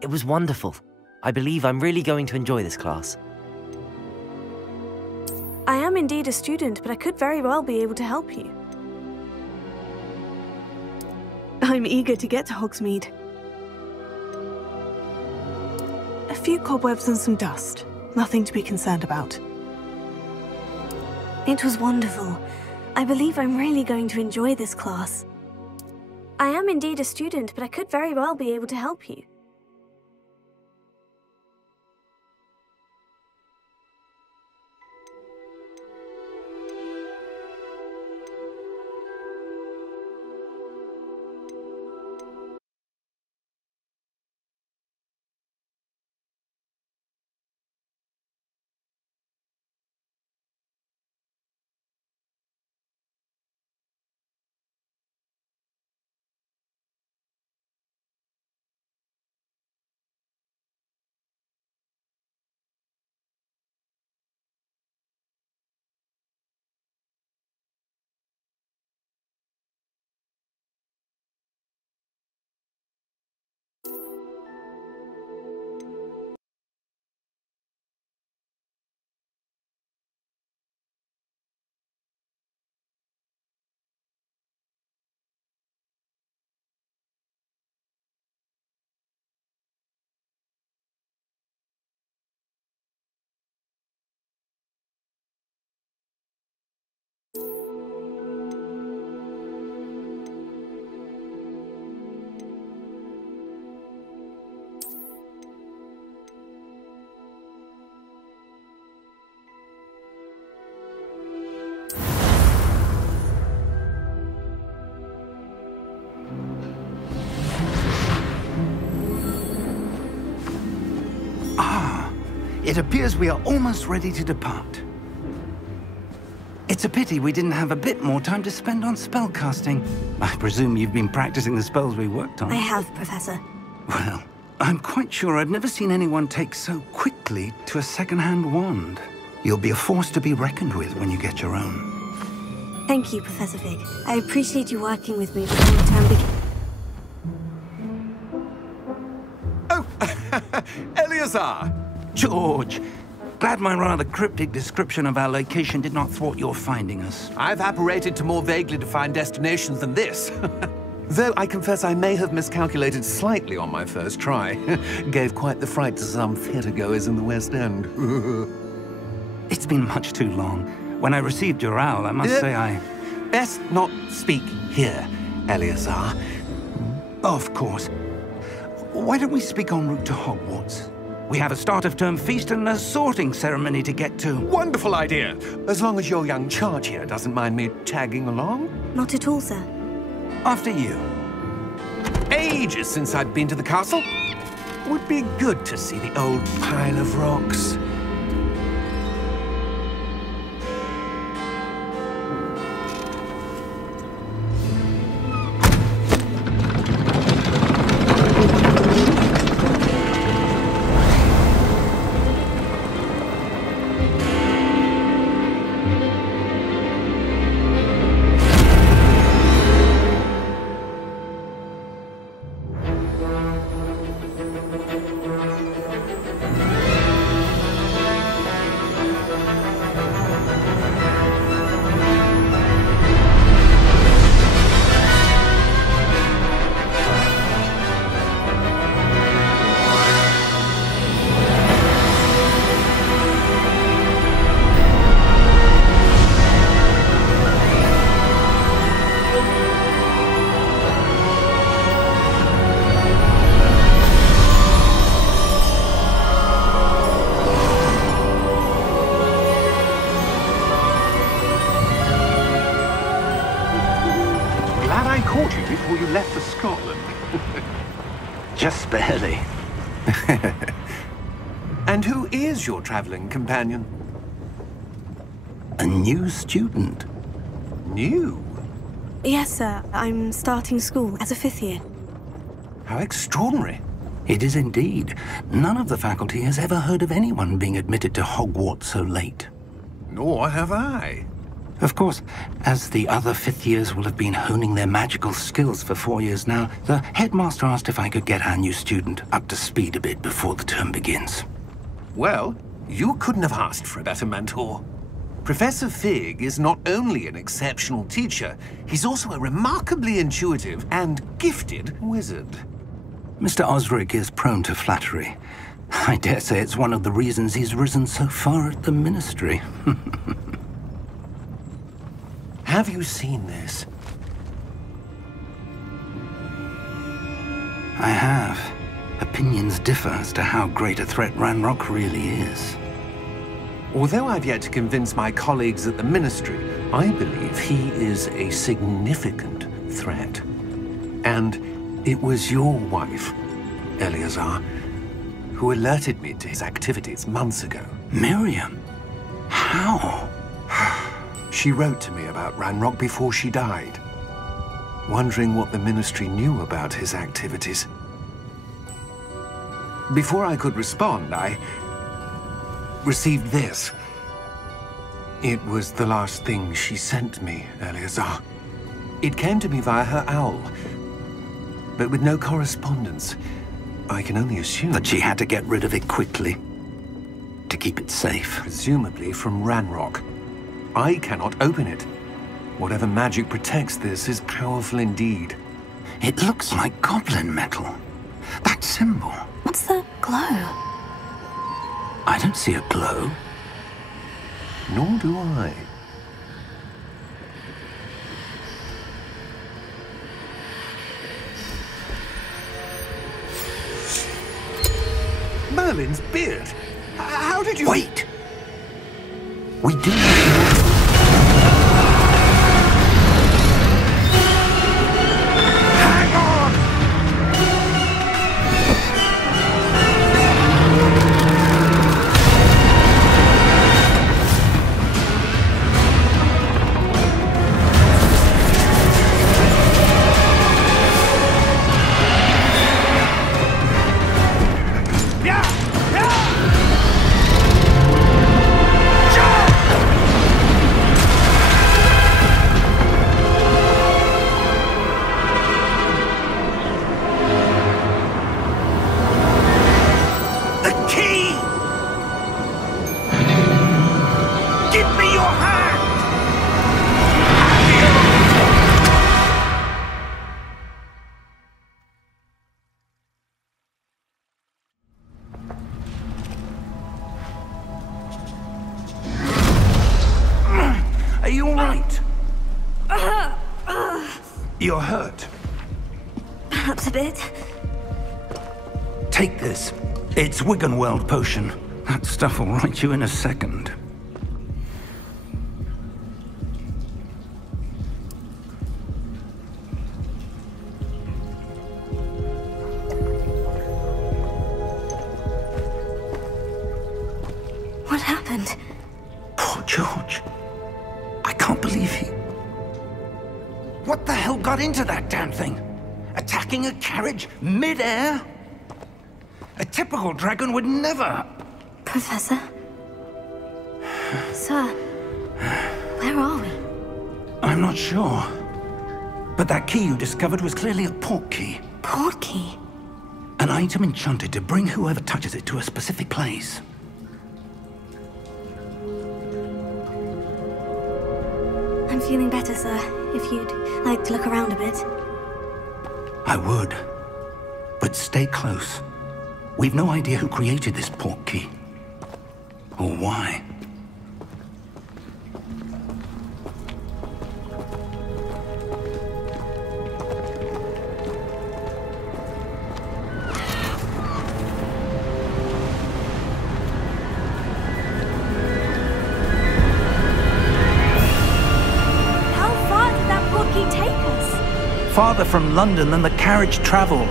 It was wonderful. I believe I'm really going to enjoy this class. I am indeed a student, but I could very well be able to help you. I'm eager to get to Hogsmeade. A few cobwebs and some dust. Nothing to be concerned about. It was wonderful. I believe I'm really going to enjoy this class. I am indeed a student, but I could very well be able to help you. It appears we are almost ready to depart. It's a pity we didn't have a bit more time to spend on spellcasting. I presume you've been practicing the spells we worked on. I have, Professor. Well, I'm quite sure I've never seen anyone take so quickly to a second-hand wand. You'll be a force to be reckoned with when you get your own. Thank you, Professor Fig. I appreciate you working with me before the term begins. Oh, Eleazar! George, glad my rather cryptic description of our location did not thwart your finding us. I've apparated to more vaguely defined destinations than this. Though I confess I may have miscalculated slightly on my first try. Gave quite the fright to some theatre-goers in the West End. It's been much too long. When I received your owl, I must say I... Best not speak here, Eleazar. Of course. Why don't we speak en route to Hogwarts? We have a start-of-term feast and a sorting ceremony to get to. Wonderful idea! As long as your young charge here doesn't mind me tagging along. Not at all, sir. After you. Ages since I'd been to the castle. Would be good to see the old pile of rocks. Just barely. And who is your traveling companion? A new student. New? Yes, sir. I'm starting school as a 5th year. How extraordinary. It is indeed. None of the faculty has ever heard of anyone being admitted to Hogwarts so late. Nor have I. Of course, as the other fifth years will have been honing their magical skills for 4 years now, the headmaster asked if I could get our new student up to speed a bit before the term begins. Well, you couldn't have asked for a better mentor. Professor Fig is not only an exceptional teacher, he's also a remarkably intuitive and gifted wizard. Mr. Osric is prone to flattery. I dare say it's one of the reasons he's risen so far at the Ministry. Have you seen this? I have. Opinions differ as to how great a threat Ranrock really is. Although I've yet to convince my colleagues at the Ministry, I believe he is a significant threat. And it was your wife, Eleazar, who alerted me to his activities months ago. Miriam? How? She wrote to me about Ranrock before she died, wondering what the Ministry knew about his activities. Before I could respond, I received this. It was the last thing she sent me, Eleazar. It came to me via her owl, but with no correspondence. I can only assume That she had to get rid of it quickly, to keep it safe. presumably from Ranrock. I cannot open it. Whatever magic protects this is powerful indeed. It looks like goblin metal. That symbol. What's the glow? I don't see a glow. Nor do I. Merlin's beard! How did you... Wait! We do need to... Hang on! Are you all right? You're hurt. Perhaps a bit. Take this. It's Wiggenweld potion. That stuff will right you in a second. What happened? Poor George. I can't believe he... What the hell got into that damn thing? Attacking a carriage mid-air? A typical dragon would never... Professor? Sir, where are we? I'm not sure. But that key you discovered was clearly a port key. Port key? An item enchanted to bring whoever touches it to a specific place. I'm feeling better, sir. If you'd like to look around a bit. I would. But stay close. We've no idea who created this port key. Or why. Farther from London than the carriage travelled.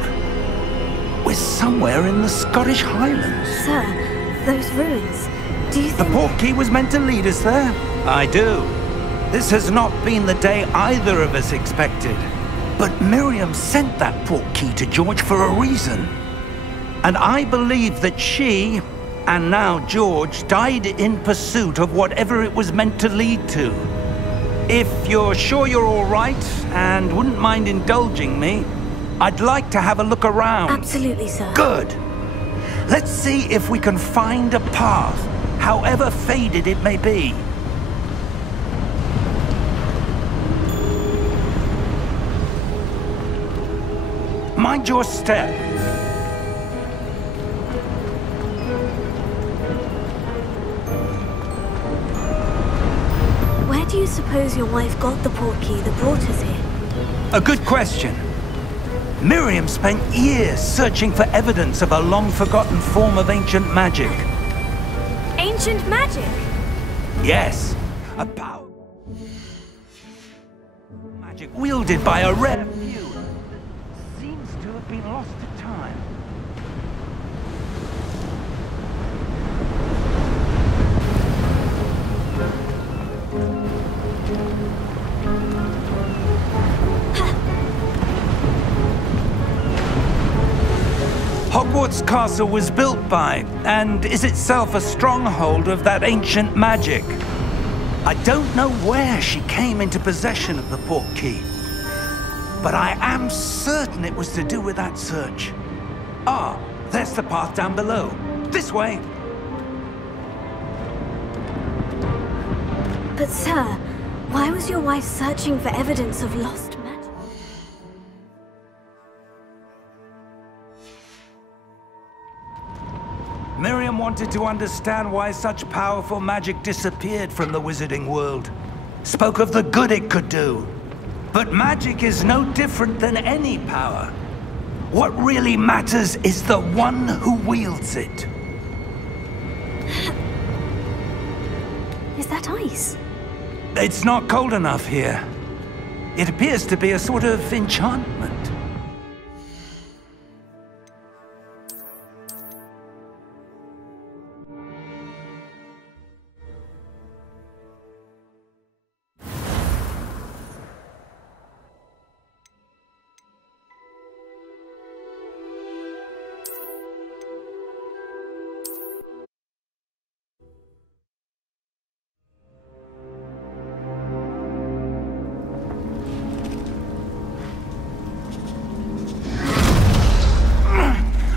We're somewhere in the Scottish Highlands. Sir, those ruins, do you The think... port key was meant to lead us there? I do. This has not been the day either of us expected. But Miriam sent that port key to George for a reason. And I believe that she, and now George, died in pursuit of whatever it was meant to lead to. If you're sure you're all right and wouldn't mind indulging me, I'd like to have a look around. Absolutely, sir. Good. Let's see if we can find a path, however faded it may be. Mind your step. Where do you suppose your wife got the portkey that brought us here? A good question. Miriam spent years searching for evidence of a long-forgotten form of ancient magic. Ancient magic? Yes, a power magic wielded by a rare few. Seems to have been lost to time. Hogwarts Castle was built by, and is itself a stronghold of that ancient magic. I don't know where she came into possession of the portkey, but I am certain it was to do with that search. Ah, there's the path down below. This way. But sir, why was your wife searching for evidence of lost magic? Miriam wanted to understand why such powerful magic disappeared from the wizarding world. Spoke of the good it could do. But magic is no different than any power. What really matters is the one who wields it. Is that ice? It's not cold enough here. It appears to be a sort of enchantment.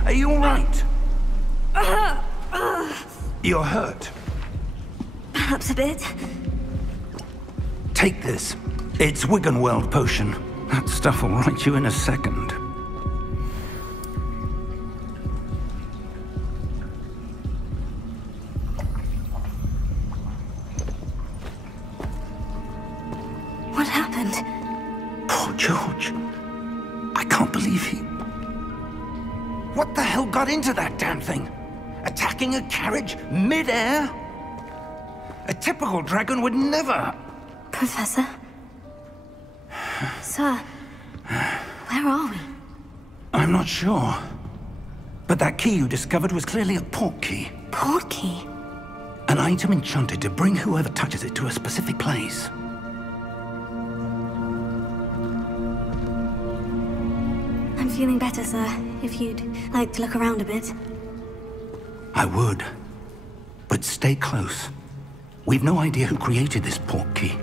Are you all right? You're hurt. Perhaps a bit. Take this. It's Wiggenweld potion. That stuff will right you in a second. What happened? Poor George. I can't believe he... What the hell got into that damn thing? Attacking a carriage mid-air? A typical dragon would never... Professor? Sir, where are we? I'm not sure. But that key you discovered was clearly a portkey. Portkey? An item enchanted to bring whoever touches it to a specific place. I'm feeling better, sir. If you'd like to look around a bit. I would. But stay close. We've no idea who created this portkey.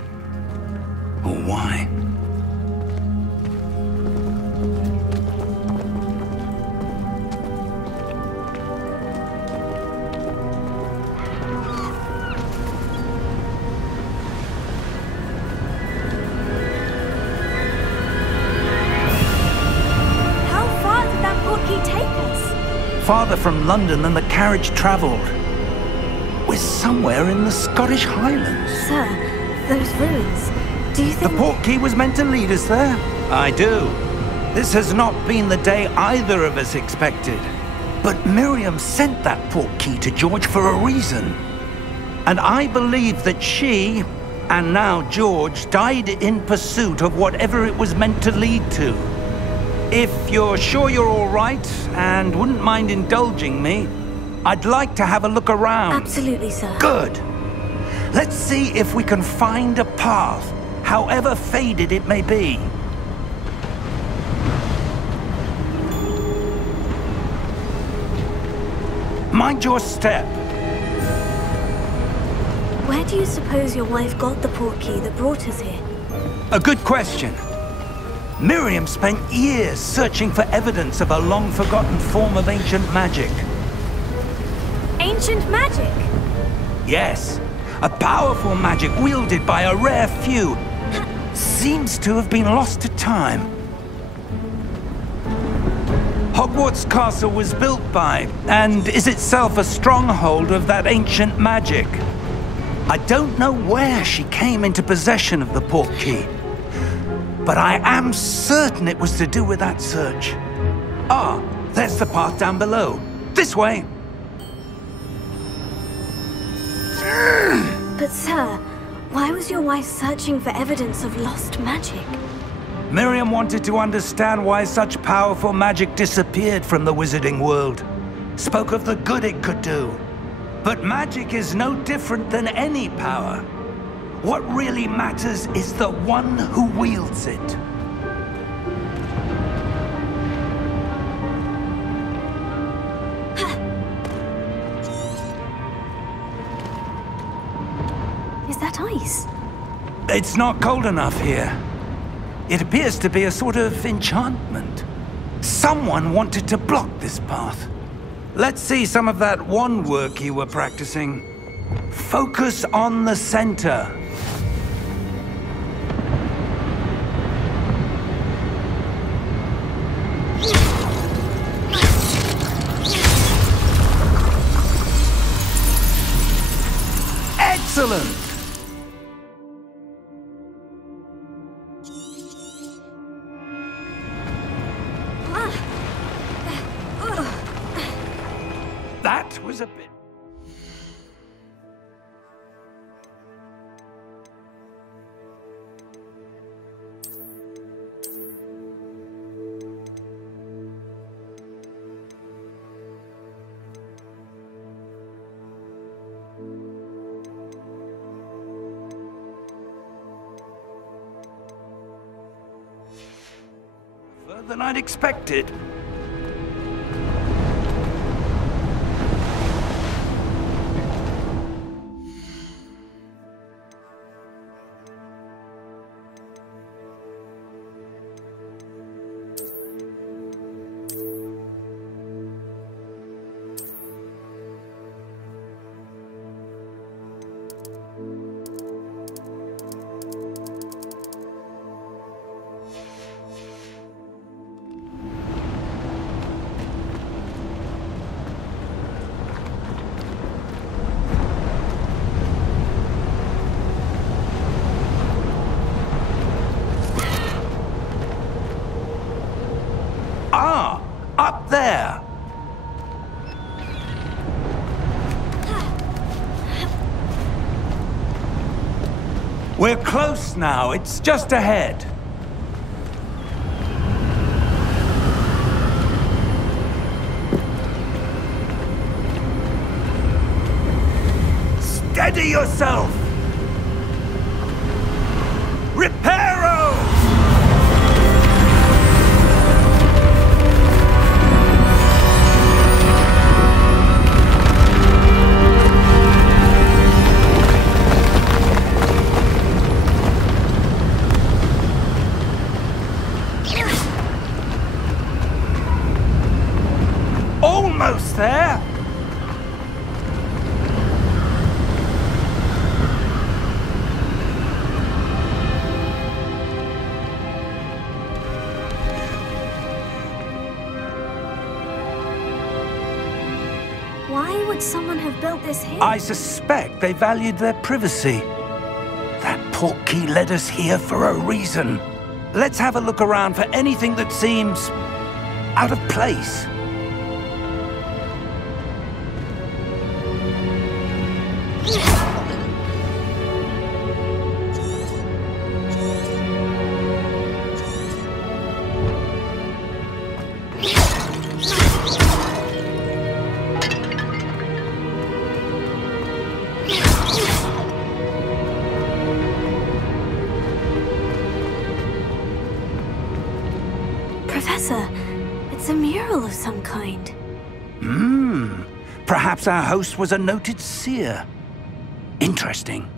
Or why. Farther from London than the carriage travelled. We're somewhere in the Scottish Highlands. Sir, those ruins. Do you think... The portkey was meant to lead us there? I do. This has not been the day either of us expected. But Miriam sent that portkey to George for a reason. And I believe that she, and now George, died in pursuit of whatever it was meant to lead to. If you're sure you're all right and wouldn't mind indulging me, I'd like to have a look around. Absolutely, sir. Good. Let's see if we can find a path, however faded it may be. Mind your step. Where Where do you suppose your wife got the portkey that brought us here? A good question. Miriam spent years searching for evidence of a long-forgotten form of ancient magic. Ancient magic? Yes, a powerful magic wielded by a rare few. Seems to have been lost to time. Hogwarts Castle was built by, and is itself a stronghold of that ancient magic. I don't know where she came into possession of the portkey, but I am certain it was to do with that search. Ah, there's the path down below. This way. But sir, why was your wife searching for evidence of lost magic? Miriam wanted to understand why such powerful magic disappeared from the wizarding world. Spoke of the good it could do. But magic is no different than any power. What really matters is the one who wields it. Is that ice? It's not cold enough here. It appears to be a sort of enchantment. Someone wanted to block this path. Let's see some of that wand work you were practicing. Focus on the center. Excellent! That was a bit... further than I'd expected. Ah, up there. We're close now. It's just ahead. Steady yourself. Reparo! Almost there. Why would someone have built this here? I suspect they valued their privacy. That portkey led us here for a reason. Let's have a look around for anything that seems out of place. Professor, it's a mural of some kind. Perhaps our host was a noted seer. Interesting.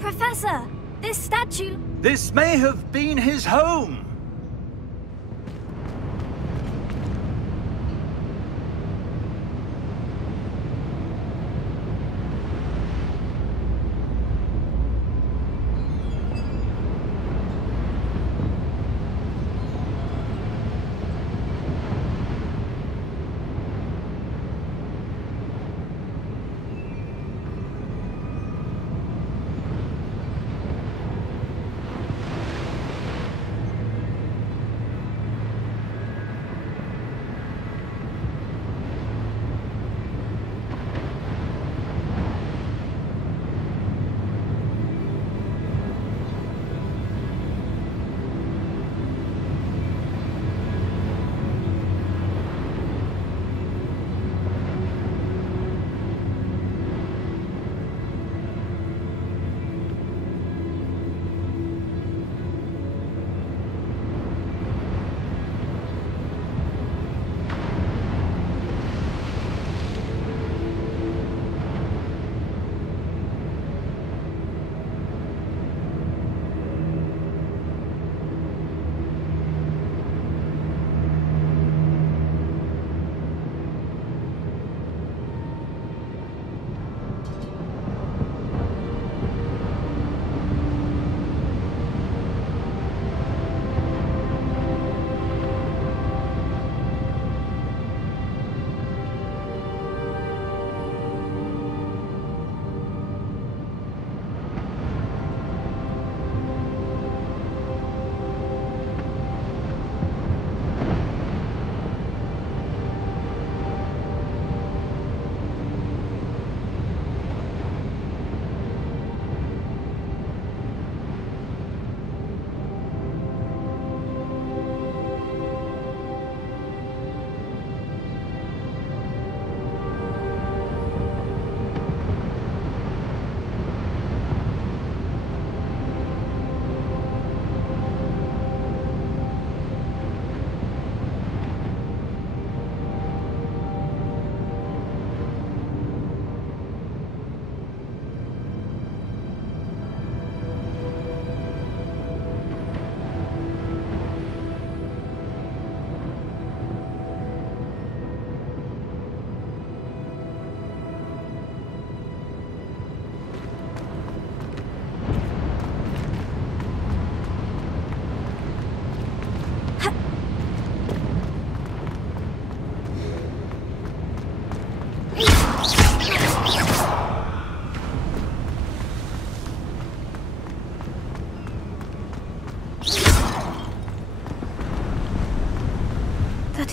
Professor, this statue... This may have been his home.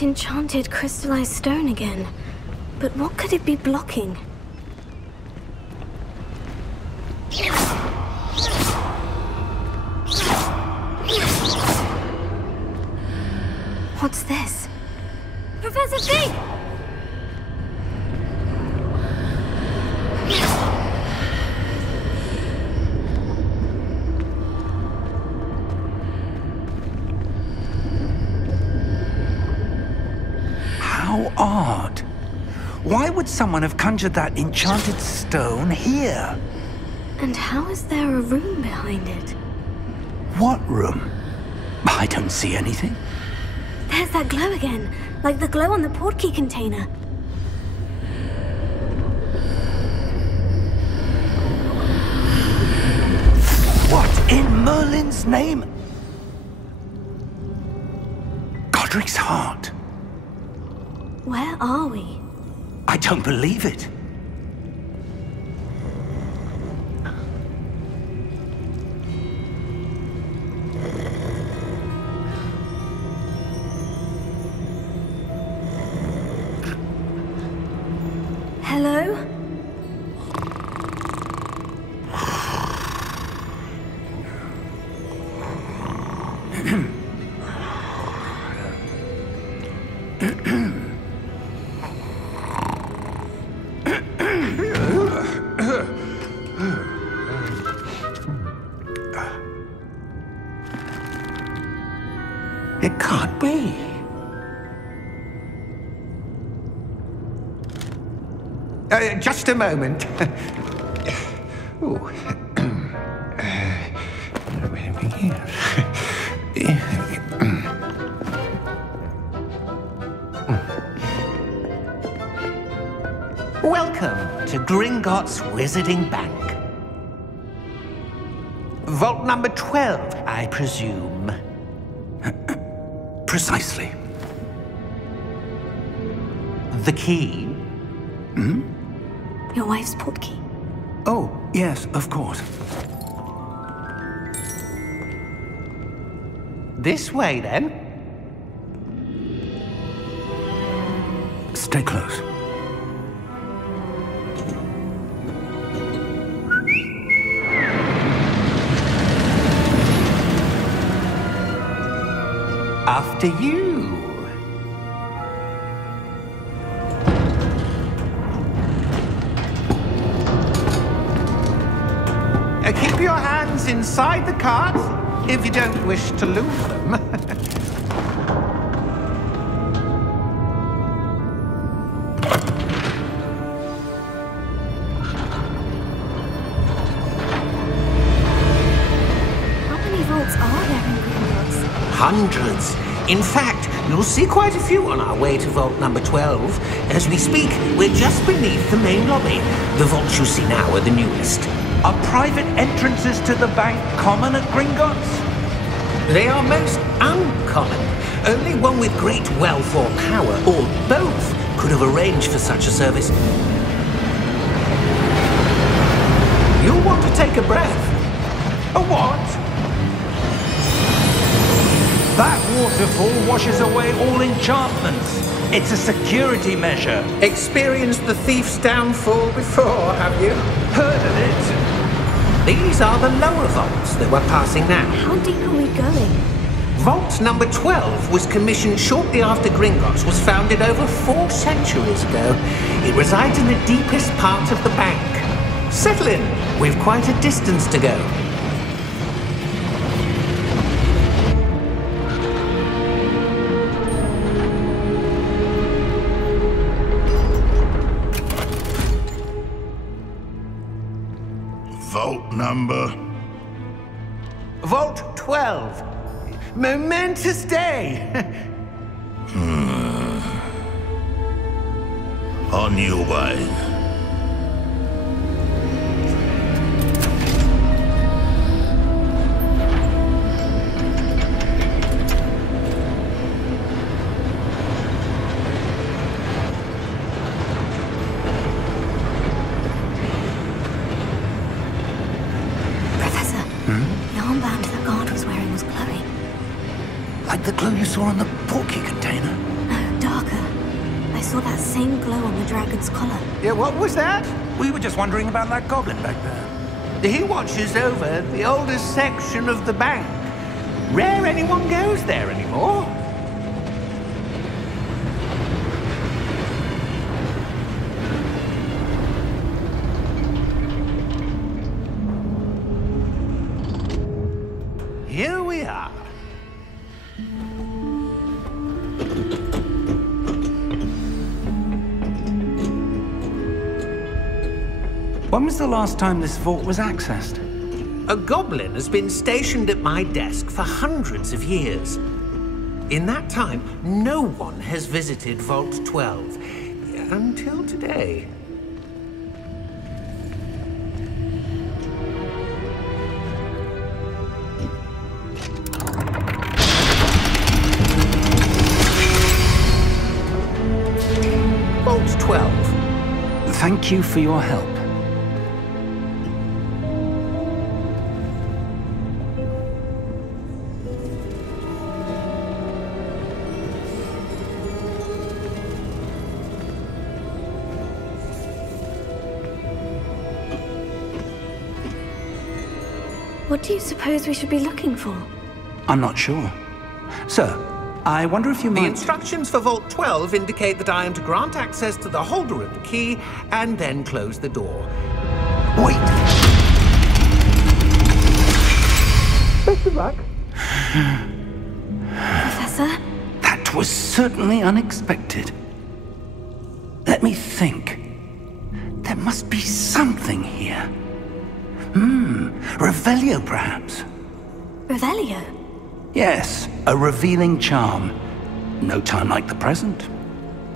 That enchanted crystallized stone again. But what could it be blocking? What's this? Professor Fig! How odd. Why would someone have conjured that enchanted stone here? And how is there a room behind it? What room? I don't see anything. There's that glow again, like the glow on the portkey container. What in Merlin's name? Godric's heart. Where are we? I don't believe it. Hello? It can't be. Just a moment. Ooh. Welcome to Gringotts Wizarding Bank. Vault number 12, I presume. Precisely. The key? Your wife's portkey. Oh, yes, of course. This way, then. Stay close. After you. Keep your hands inside the cart if you don't wish to lose them. How many vaults are there in Gringotts? Hundreds. In fact, you'll see quite a few on our way to vault number 12. As we speak, we're just beneath the main lobby. The vaults you see now are the newest. Are private entrances to the bank common at Gringotts? They are most uncommon. Only one with great wealth or power, or both, could have arranged for such a service. You'll want to take a breath. A what? That waterfall washes away all enchantments. It's a security measure. Experienced the thief's downfall before, have you? Heard of it? These are the lower vaults that we're passing now. How deep are we going? Vault number 12 was commissioned shortly after Gringotts was founded over 4 centuries ago. It resides in the deepest part of the bank. Settle in. We've quite a distance to go. Vault number? Vault 12. Momentous day. On your way. Professor, the armband the guard was wearing was glowing. Like the glow you saw on the portkey container? No, darker. I saw that same glow on the dragon's collar. Yeah, what was that? We were just wondering about that goblin back there. He watches over the oldest section of the bank. Rare anyone goes there anymore. Here we are. When was the last time this vault was accessed? A goblin has been stationed at my desk for hundreds of years. In that time, no one has visited Vault 12 until today. Vault 12. Thank you for your help. What do you suppose we should be looking for? I'm not sure. Sir, I wonder if you The might... instructions for Vault 12 indicate that I am to grant access to the holder of the key and then close the door. Wait! Best of luck. Professor? That was certainly unexpected. Let me think. There must be something here. Revelio, perhaps? Revelio? Yes, a revealing charm. No time like the present.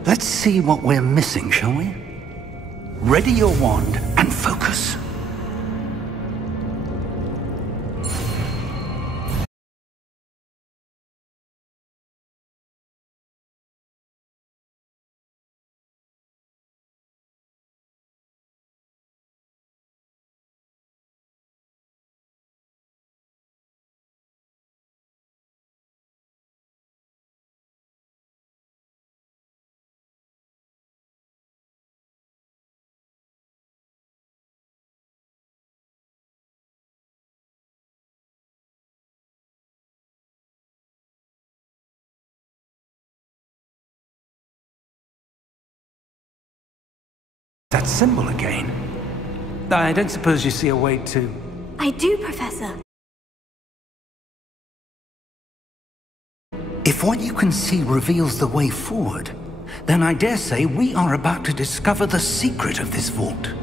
Let's see what we're missing, shall we? Ready your wand and focus. That symbol again. I don't suppose you see a way to... I do, Professor. If what you can see reveals the way forward, then I dare say we are about to discover the secret of this vault.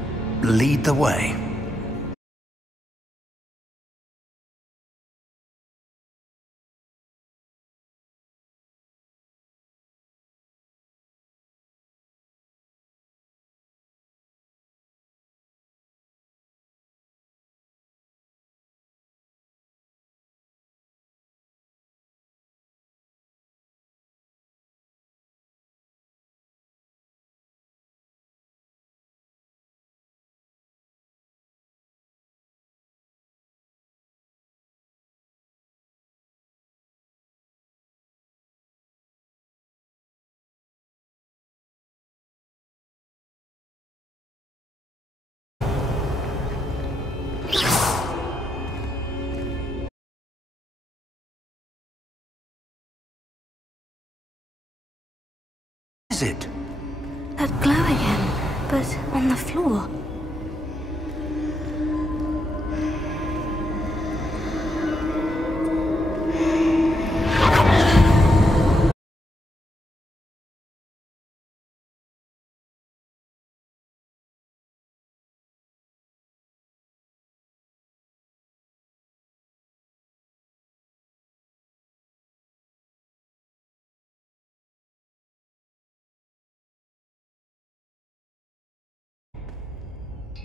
Lead the way. Is it? That glow again, but on the floor.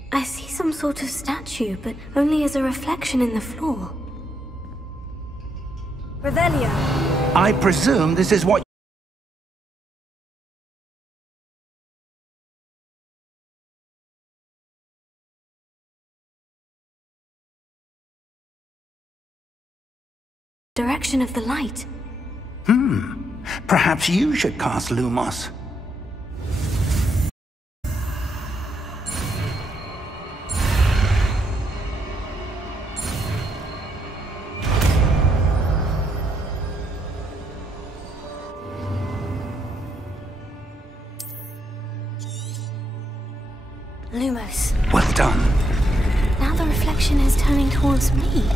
I see some sort of statue, but only as a reflection in the floor. Revelio. I presume this is what... Direction of the light. Perhaps you should cast Lumos. Lumos. Well done. Now the reflection is turning towards me.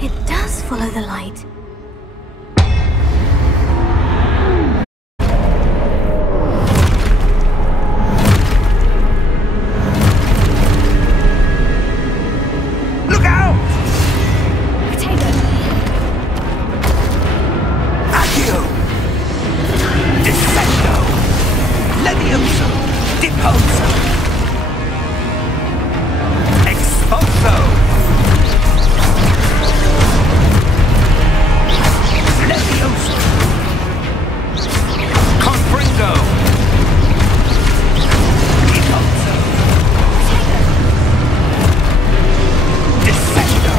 It does follow the light. Look out! Potato. Accio! Descendo! Levioso! Deposo! Exposo! Levioso! Confringo! Deposo! Descendo!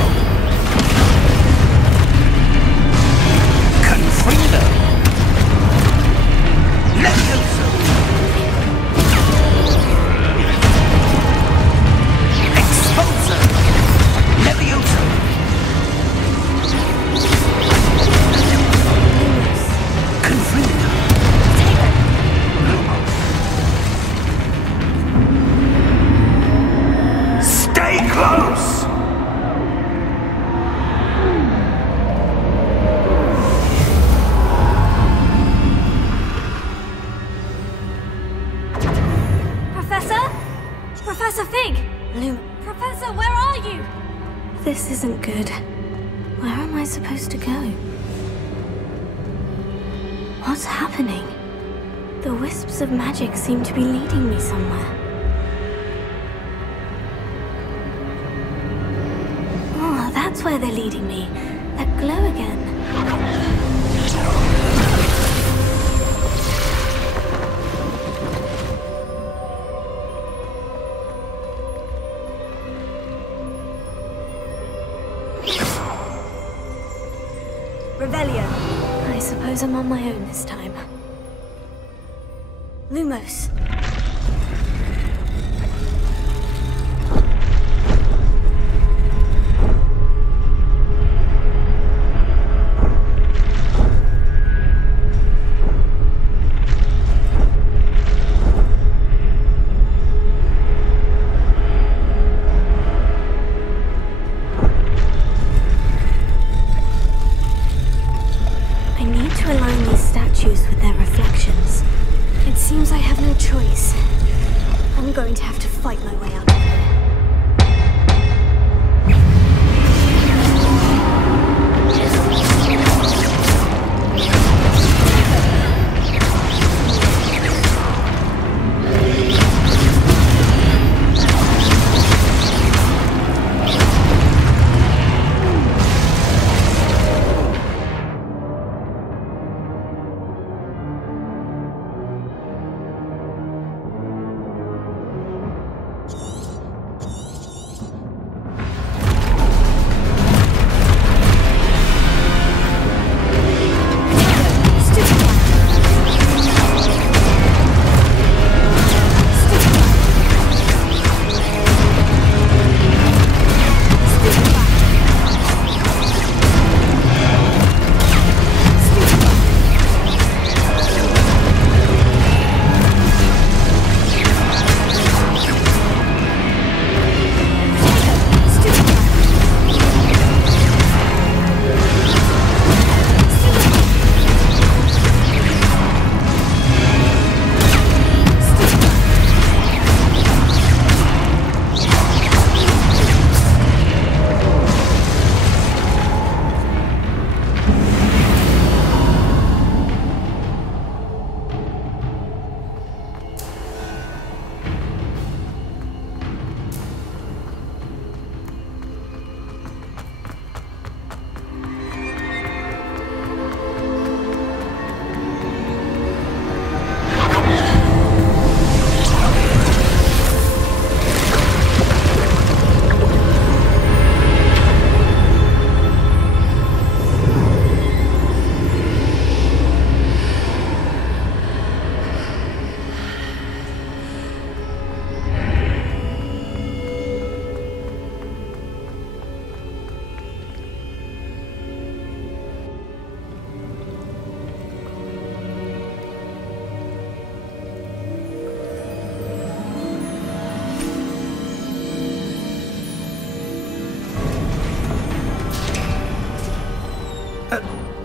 Confringo! Levioso! Exposo! Levioso! Confringo! Stay close! Professor? Professor Fig! Professor, where are you? This isn't good. Where am I supposed to go? What's happening? The wisps of magic seem to be leading me somewhere. Oh, that's where they're leading me. That glow again. Revelio. I suppose I'm on my own this time. Lumos. I need to align these statues with their reflections. It seems I have no choice.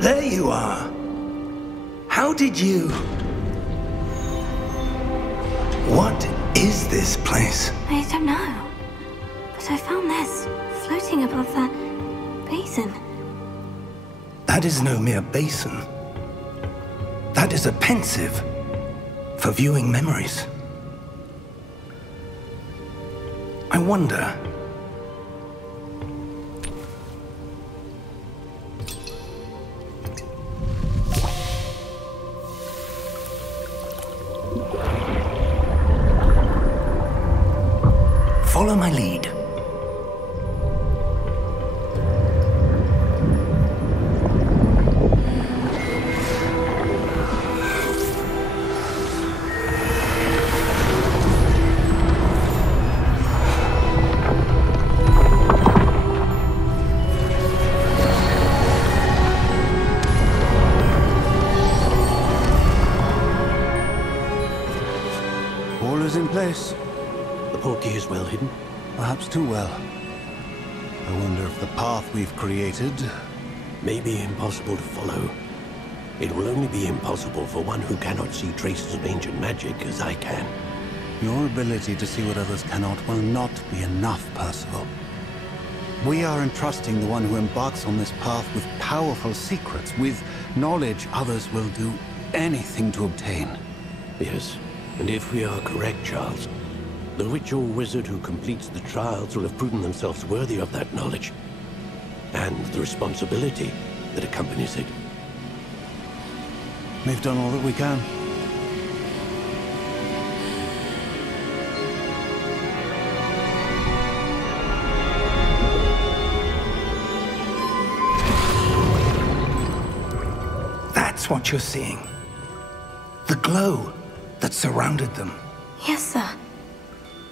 There you are. How did you... What is this place? I don't know. But I found this floating above that basin. That is no mere basin. That is a pensive for viewing memories. I wonder... Follow my lead. All is in place. The portkey is well hidden. Perhaps too well. I wonder if the path we've created... May be impossible to follow. It will only be impossible for one who cannot see traces of ancient magic as I can. Your ability to see what others cannot will not be enough, Percival. We are entrusting the one who embarks on this path with powerful secrets, with knowledge others will do anything to obtain. Yes, and if we are correct, Charles, the witch or wizard who completes the trials will have proven themselves worthy of that knowledge, and the responsibility that accompanies it. We've done all that we can. That's what you're seeing. The glow that surrounded them. Yes, sir.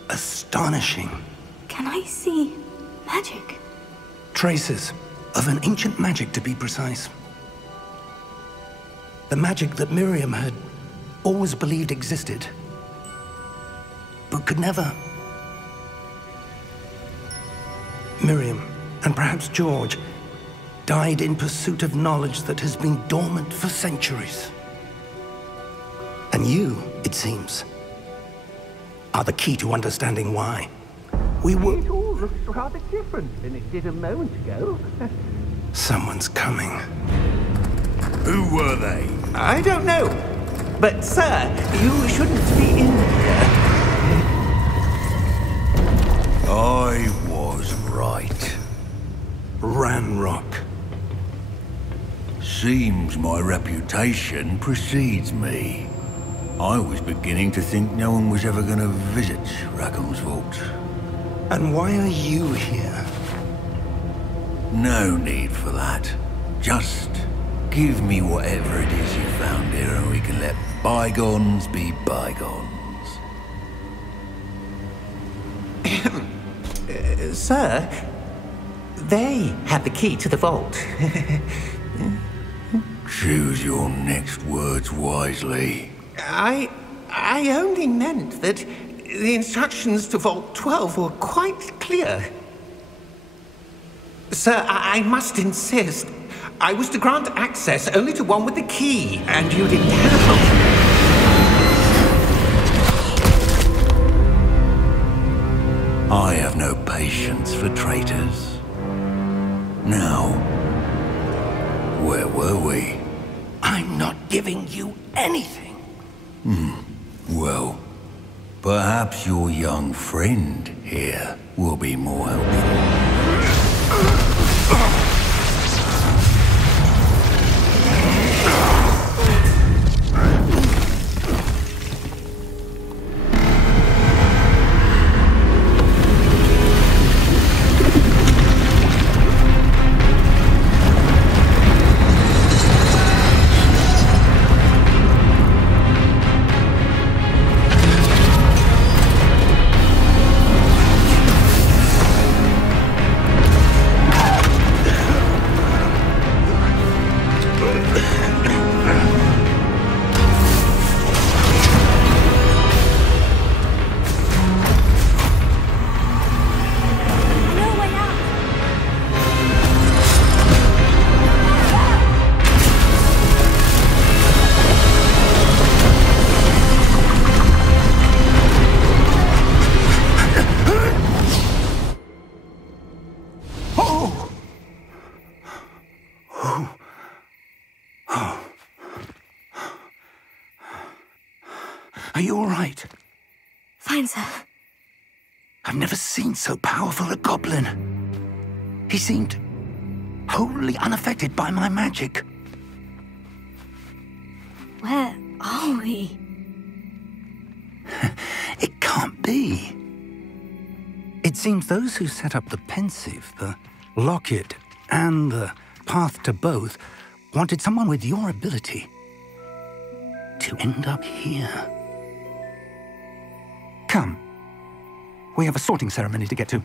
Astonishing. Can I see magic? Traces of an ancient magic, to be precise. The magic that Miriam had always believed existed, but could never. Miriam, and perhaps George, died in pursuit of knowledge that has been dormant for centuries. And you, it seems, are the key to understanding why. It all looks rather different than it did a moment ago. Someone's coming. Who were they? I don't know. But, sir, you shouldn't be in here. I was right. Ranrock. Seems my reputation precedes me. I was beginning to think no one was ever going to visit Rackham's vault. And why are you here? No need for that. Just give me whatever it is you found here and we can let bygones be bygones. Sir, they have the key to the vault. Choose your next words wisely. I only meant that the instructions to Vault 12 were quite clear. Sir, I must insist. I was to grant access only to one with the key, and you didn't have it. I have no patience for traitors. Now, where were we? I'm not giving you anything. Well, perhaps your young friend here will be more helpful. Are you all right? Fine, sir. I've never seen so powerful a goblin. He seemed wholly unaffected by my magic. Where are we? It can't be. It seems those who set up the pensive, the locket, and the path to both wanted someone with your ability to end up here. Come. We have a sorting ceremony to get to.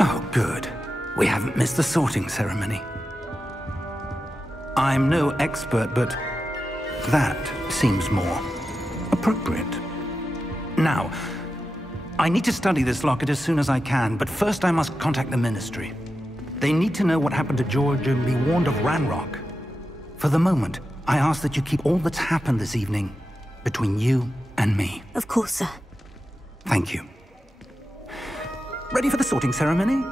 Oh, good. We haven't missed the sorting ceremony. I'm no expert, but that seems more appropriate. Now, I need to study this locket as soon as I can, but first I must contact the Ministry. They need to know what happened to George and be warned of Ranrock. For the moment, I ask that you keep all that's happened this evening between you and me. Of course, sir. Thank you. Ready for the sorting ceremony?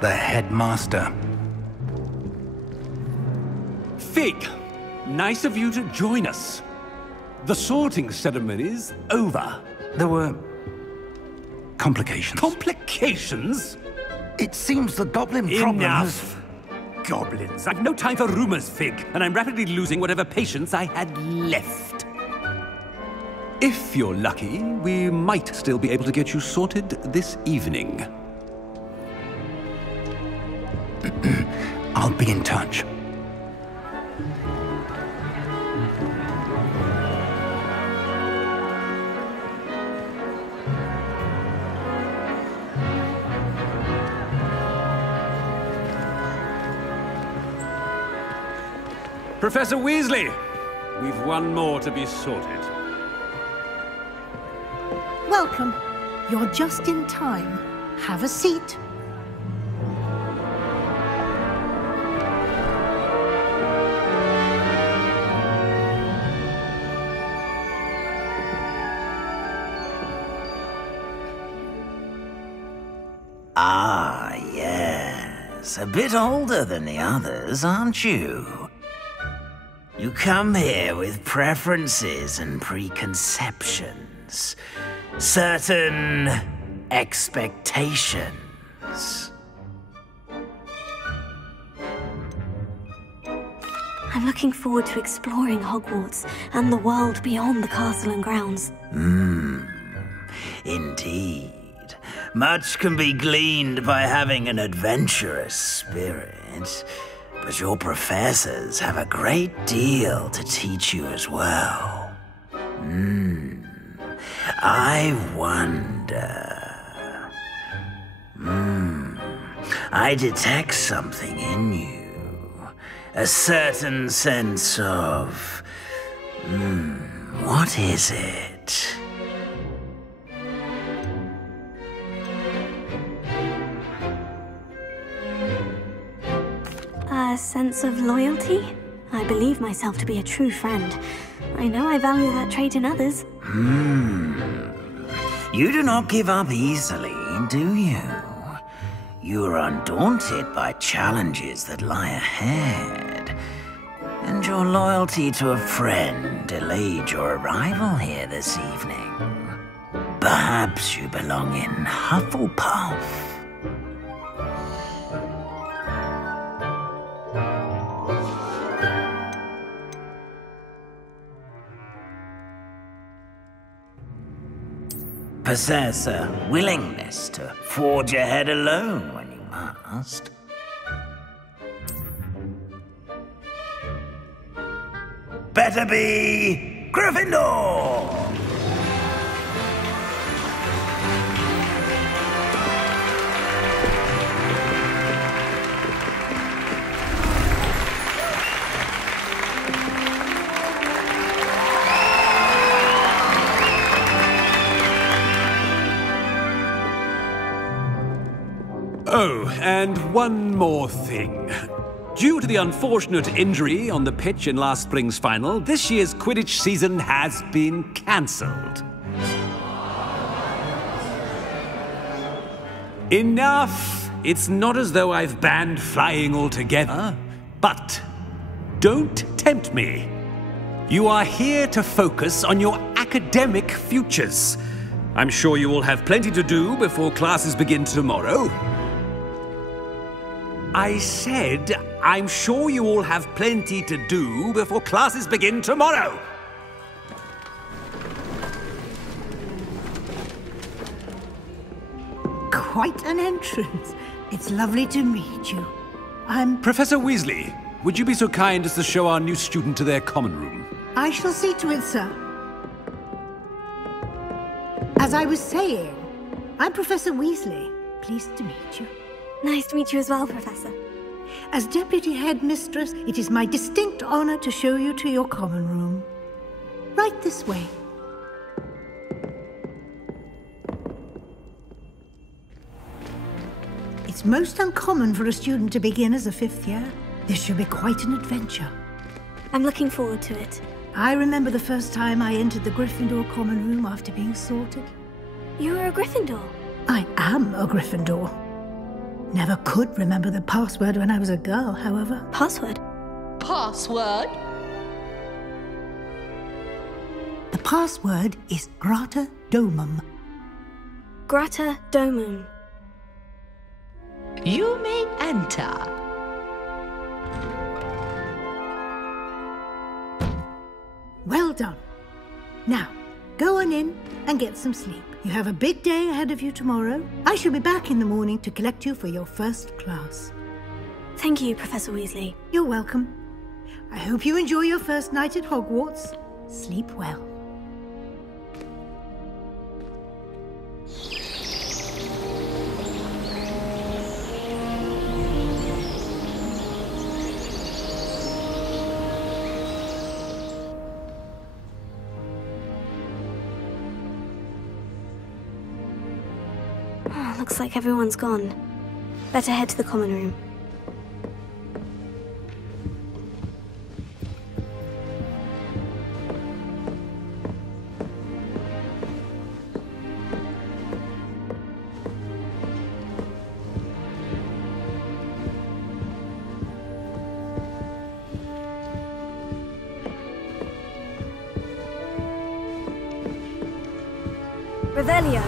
The headmaster. Fig, nice of you to join us. The sorting ceremony's over. There were complications. Complications? It seems the goblin problem Enough! Goblins. I've no time for rumors, Fig, and I'm rapidly losing whatever patience I had left. If you're lucky, we might still be able to get you sorted this evening. I'll be in touch. Professor Weasley, we've one more to be sorted. Welcome. You're just in time. Have a seat. Ah, yes. A bit older than the others, aren't you? You come here with preferences and preconceptions. Certain expectations. I'm looking forward to exploring Hogwarts and the world beyond the castle and grounds. Indeed. Much can be gleaned by having an adventurous spirit, but your professors have a great deal to teach you as well. I wonder... I detect something in you. A certain sense of... what is it? A sense of loyalty? I believe myself to be a true friend. I know I value that trait in others. You do not give up easily, do you? You are undaunted by challenges that lie ahead. And your loyalty to a friend delayed your arrival here this evening. Perhaps you belong in Hufflepuff. Possess a willingness to forge ahead alone when you must. Better be Gryffindor! Oh, and one more thing. Due to the unfortunate injury on the pitch in last spring's final, this year's Quidditch season has been cancelled. Enough! It's not as though I've banned flying altogether, but don't tempt me. You are here to focus on your academic futures. I'm sure you will have plenty to do before classes begin tomorrow. I said, I'm sure you all have plenty to do before classes begin tomorrow. Quite an entrance. It's lovely to meet you. I'm... Professor Weasley, would you be so kind as to show our new student to their common room? I shall see to it, sir. As I was saying, I'm Professor Weasley. Pleased to meet you. Nice to meet you as well, Professor. As Deputy Headmistress, it is my distinct honor to show you to your common room. Right this way. It's most uncommon for a student to begin as a fifth year. This should be quite an adventure. I'm looking forward to it. I remember the first time I entered the Gryffindor common room after being sorted. You were a Gryffindor? I am a Gryffindor. Never could remember the password when I was a girl, however. Password? Password? The password is Grata Domum. Grata Domum. You may enter. Well done. Now, go on in and get some sleep. You have a big day ahead of you tomorrow. I shall be back in the morning to collect you for your first class. Thank you, Professor Weasley. You're welcome. I hope you enjoy your first night at Hogwarts. Sleep well. Looks like everyone's gone. Better head to the common room. Revelio.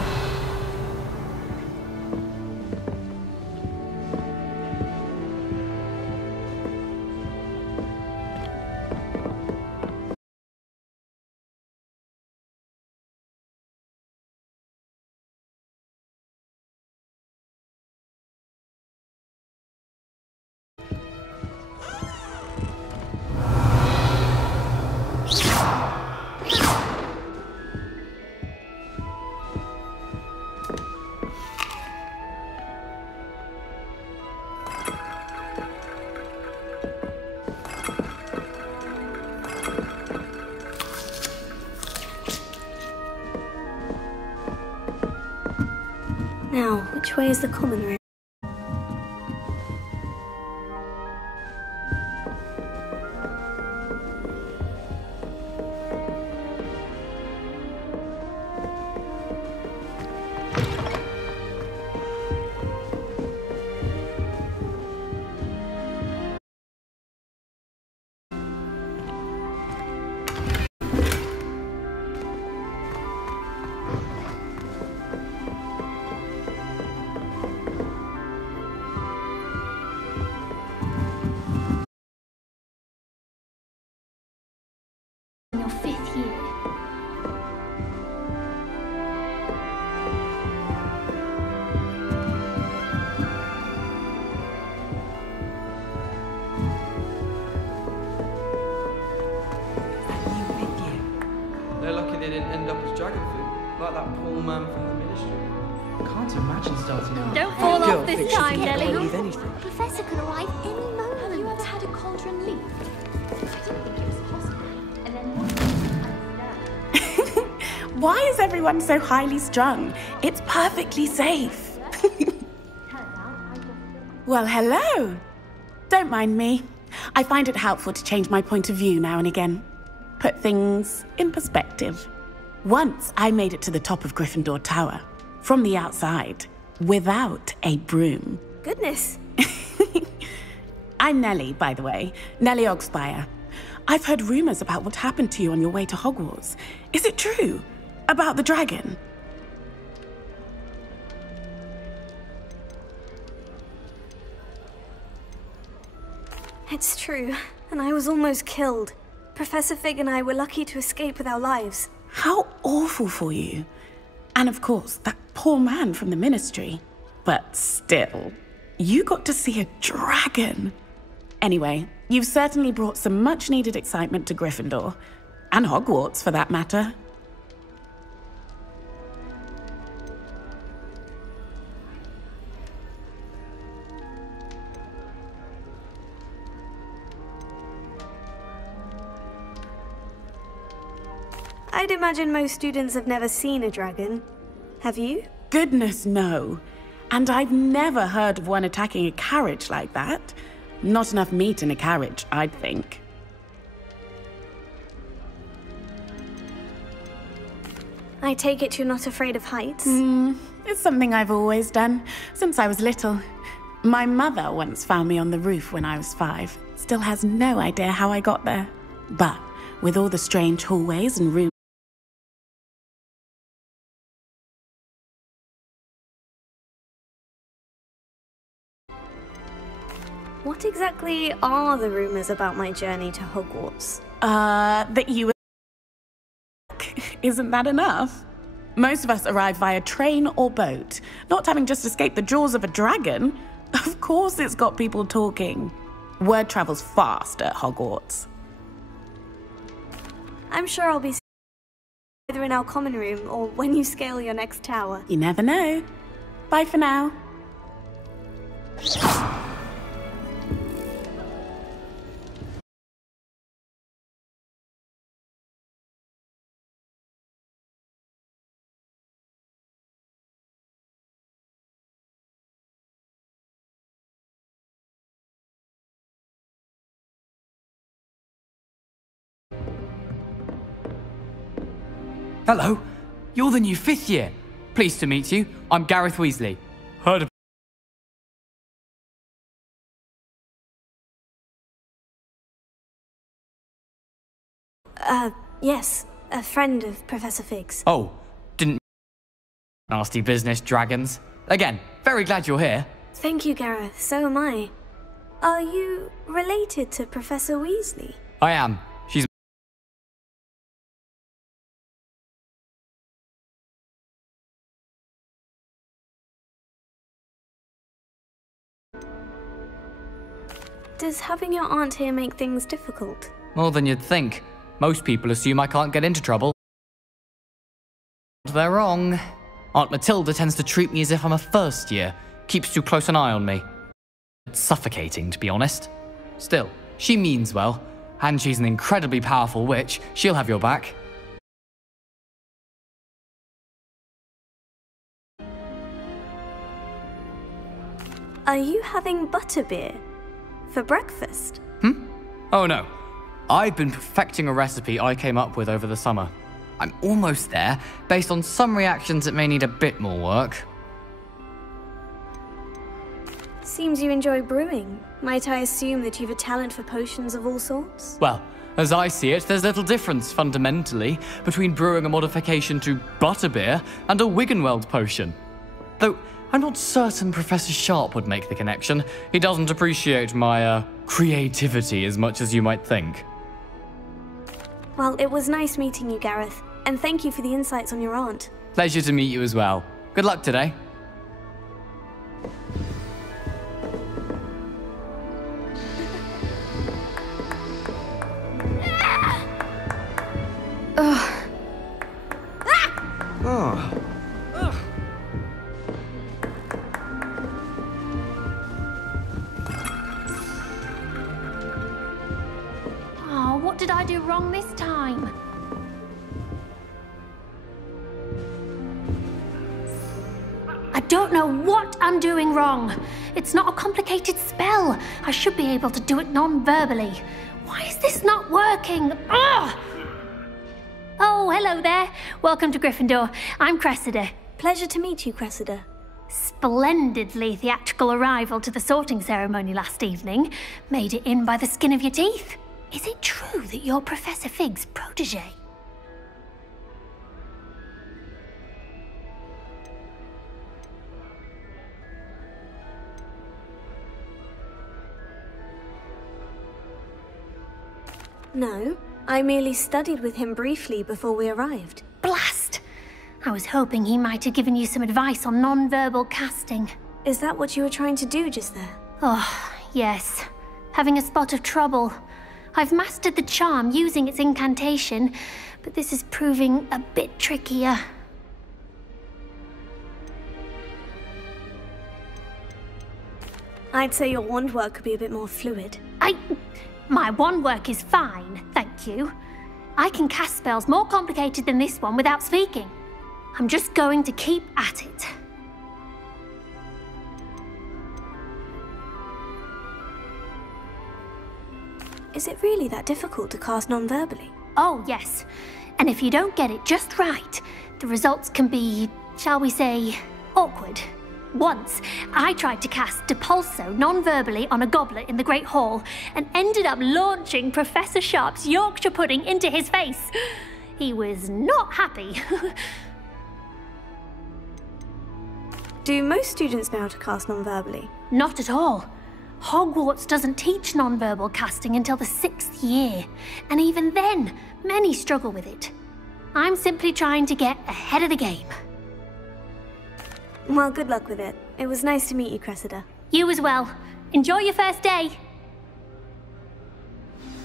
Now, which way is the common room? dragon food, like that poor man from the ministry. I can't imagine starting out. Don't fall off this thinks time, she can Nelly. believe anything. A professor could arrive any moment. Have you ever had a cauldron leak? I didn't think it was possible. And then Why is everyone so highly strung? It's perfectly safe. Well, hello. Don't mind me. I find it helpful to change my point of view now and again. Put things in perspective. Once I made it to the top of Gryffindor Tower, from the outside, without a broom. Goodness. I'm Nellie, by the way. Nellie Ogspire. I've heard rumors about what happened to you on your way to Hogwarts. Is it true? About the dragon? It's true, and I was almost killed. Professor Fig and I were lucky to escape with our lives. How awful for you. And of course, that poor man from the ministry. But still, you got to see a dragon. Anyway, you've certainly brought some much-needed excitement to Gryffindor. And Hogwarts, for that matter. I'd imagine most students have never seen a dragon. Have you? Goodness, no. And I've never heard of one attacking a carriage like that. Not enough meat in a carriage, I'd think. I take it you're not afraid of heights? It's something I've always done, since I was little. My mother once found me on the roof when I was 5. Still has no idea how I got there. But with all the strange hallways and rooms, What exactly are the rumors about my journey to Hogwarts? that you were... Isn't that enough? Most of us arrive via train or boat, not having just escaped the jaws of a dragon. Of course it's got people talking. Word travels fast at Hogwarts. I'm sure I'll be either in our common room or when you scale your next tower. You never know. Bye for now. Hello, you're the new 5th year. Pleased to meet you. I'm Gareth Weasley. Heard of... Yes, a friend of Professor Fig's. Oh, didn't... Nasty business, dragons. Again, very glad you're here. Thank you, Gareth. So am I. Are you related to Professor Weasley? I am. She's... Does having your aunt here make things difficult? More than you'd think. Most people assume I can't get into trouble. They're wrong. Aunt Matilda tends to treat me as if I'm a first year. Keeps too close an eye on me. It's suffocating, to be honest. Still, she means well. And she's an incredibly powerful witch. She'll have your back. Are you having butterbeer for breakfast? Oh no. I've been perfecting a recipe I came up with over the summer. I'm almost there. Based on some reactions, it may need a bit more work. Seems you enjoy brewing. Might I assume that you've a talent for potions of all sorts? Well, as I see it, there's little difference, fundamentally, between brewing a modification to butterbeer and a Wiggenweld potion. Though, I'm not certain Professor Sharp would make the connection. He doesn't appreciate my, creativity as much as you might think. Well, it was nice meeting you, Gareth. And thank you for the insights on your aunt. Pleasure to meet you as well. Good luck today. Ugh. Ah! What did I do wrong this time? I don't know what I'm doing wrong. It's not a complicated spell. I should be able to do it non-verbally. Why is this not working? Ugh! Oh, hello there. Welcome to Gryffindor. I'm Cressida. Pleasure to meet you, Cressida. Splendidly theatrical arrival to the sorting ceremony last evening. Made it in by the skin of your teeth. Is it true that you're Professor Fig's protege? No, I merely studied with him briefly before we arrived. Blast! I was hoping he might have given you some advice on non-verbal casting. Is that what you were trying to do just there? Oh, yes. Having a spot of trouble. I've mastered the charm using its incantation, but this is proving a bit trickier. I'd say your wand work could be a bit more fluid. My wand work is fine, thank you. I can cast spells more complicated than this one without speaking. I'm just going to keep at it. Is it really that difficult to cast non-verbally? Oh, yes. And if you don't get it just right, the results can be, shall we say, awkward. Once, I tried to cast Depulso non-verbally on a goblet in the Great Hall and ended up launching Professor Sharp's Yorkshire pudding into his face. He was not happy. Do most students know how to cast non-verbally? Not at all. Hogwarts doesn't teach non-verbal casting until the 6th year, and even then, many struggle with it. I'm simply trying to get ahead of the game. Well, good luck with it. It was nice to meet you, Cressida. You as well. Enjoy your first day.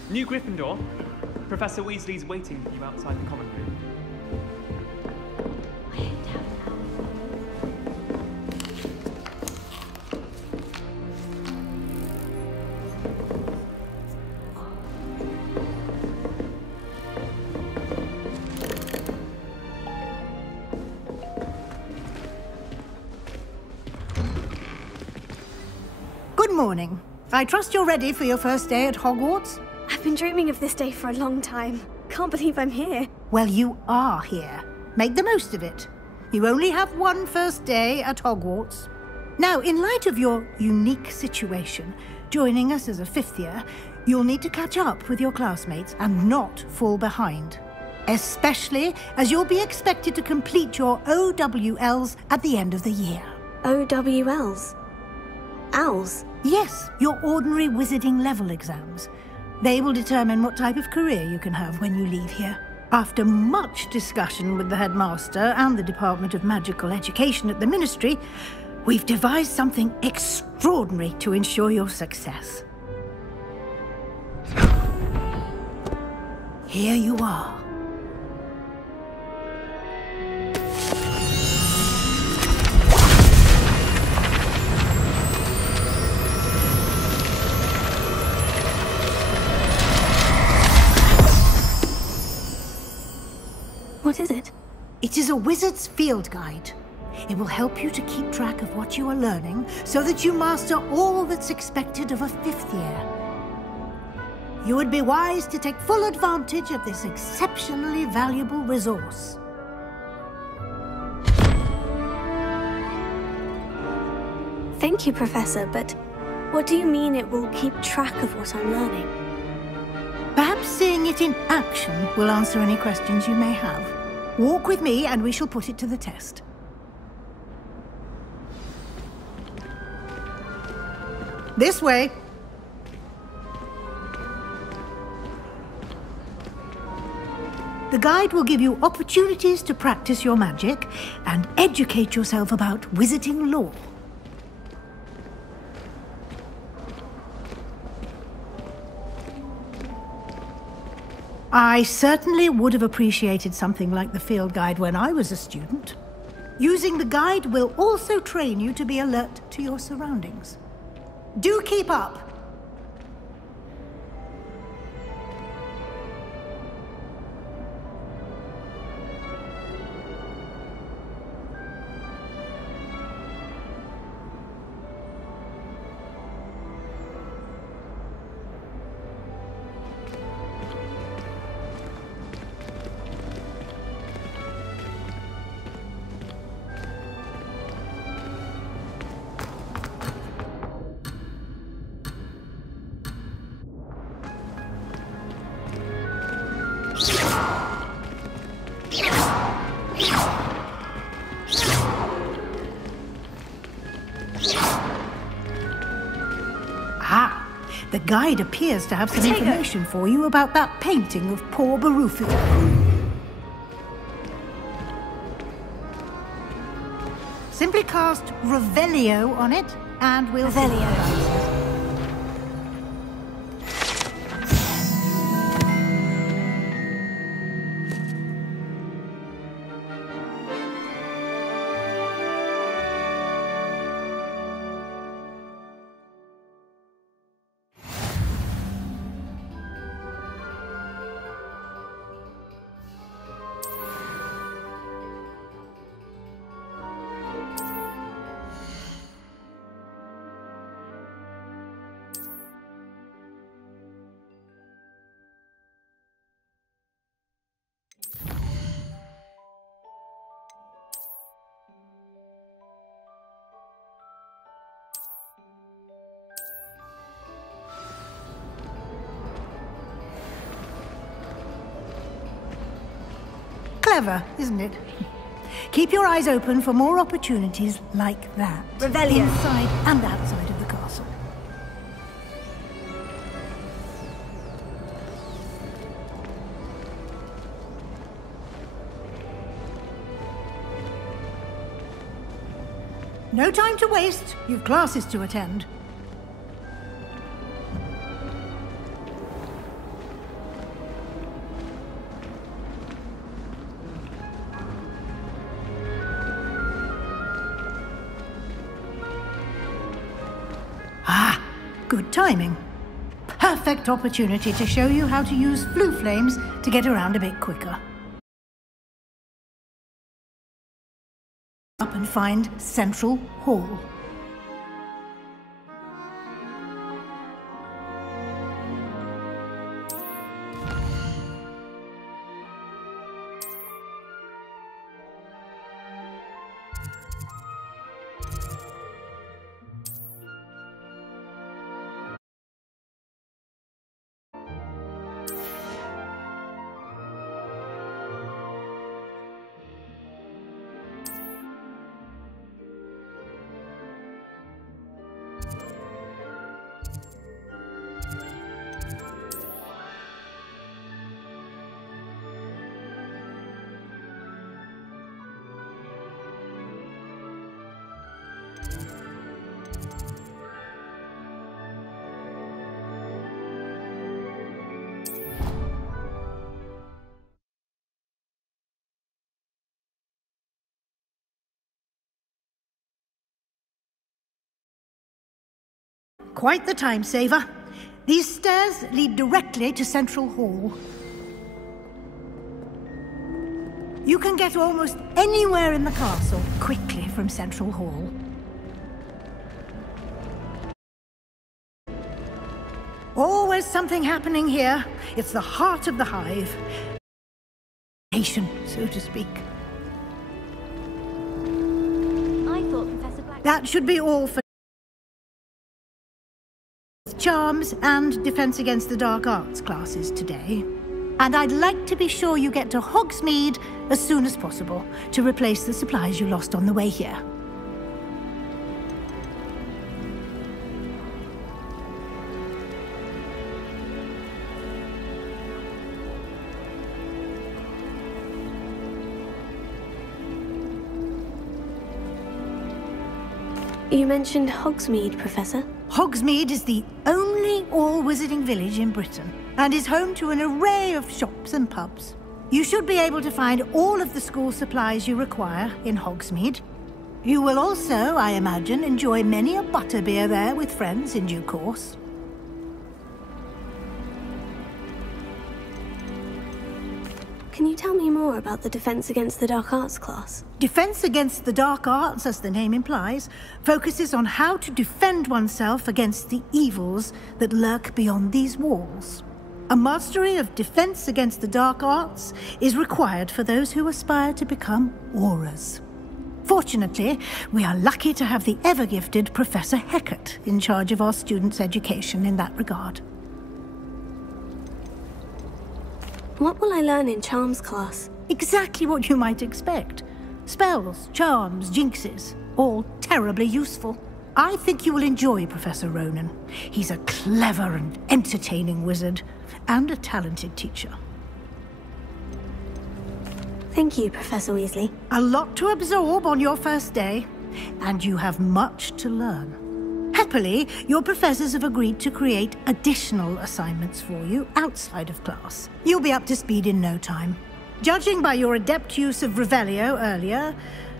New Gryffindor. Professor Weasley's waiting for you outside the common room. Good morning. I trust you're ready for your first day at Hogwarts? I've been dreaming of this day for a long time. Can't believe I'm here. Well, you are here. Make the most of it. You only have one first day at Hogwarts. Now, in light of your unique situation, joining us as a 5th year, you'll need to catch up with your classmates and not fall behind. Especially as you'll be expected to complete your OWLs at the end of the year. OWLs? Owls? Yes, your ordinary wizarding level exams. They will determine what type of career you can have when you leave here. After much discussion with the headmaster and the Department of Magical Education at the Ministry, we've devised something extraordinary to ensure your success. Here you are. What is it? It is a wizard's field guide. It will help you to keep track of what you are learning so that you master all that's expected of a 5th year. You would be wise to take full advantage of this exceptionally valuable resource. Thank you, Professor, but what do you mean it will keep track of what I'm learning? Perhaps seeing it in action will answer any questions you may have. Walk with me and we shall put it to the test. This way. The guide will give you opportunities to practice your magic and educate yourself about wizarding lore. I certainly would have appreciated something like the field guide when I was a student. Using the guide will also train you to be alert to your surroundings. Do keep up! Ah, the guide appears to have some information for you about that painting of poor Baruffi. Simply cast Revelio on it, and we'll... Revelio. Clever, isn't it? Keep your eyes open for more opportunities like that. Revelio. Inside and outside of the castle. No time to waste. You've classes to attend. Good timing. Perfect opportunity to show you how to use flue flames to get around a bit quicker. Up and find Central Hall. Quite the time saver. These stairs lead directly to Central Hall. You can get almost anywhere in the castle quickly from Central Hall. Always something happening here. It's the heart of the hive. Nation, so to speak. I thought Professor Black... That should be all for Charms and Defense Against the Dark Arts classes today. And I'd like to be sure you get to Hogsmeade as soon as possible to replace the supplies you lost on the way here. You mentioned Hogsmeade, Professor. Hogsmeade is the only all-wizarding village in Britain and is home to an array of shops and pubs. You should be able to find all of the school supplies you require in Hogsmeade. You will also, I imagine, enjoy many a butterbeer there with friends in due course. Can you tell me more about the Defense Against the Dark Arts class? Defense Against the Dark Arts, as the name implies, focuses on how to defend oneself against the evils that lurk beyond these walls. A mastery of Defense Against the Dark Arts is required for those who aspire to become Aurors. Fortunately, we are lucky to have the ever-gifted Professor Hecat in charge of our students' education in that regard. What will I learn in charms class? Exactly what you might expect. Spells, charms, jinxes, all terribly useful. I think you will enjoy Professor Ronan. He's a clever and entertaining wizard, and a talented teacher. Thank you, Professor Weasley. A lot to absorb on your first day, and you have much to learn. Happily, your professors have agreed to create additional assignments for you outside of class. You'll be up to speed in no time. Judging by your adept use of Revelio earlier,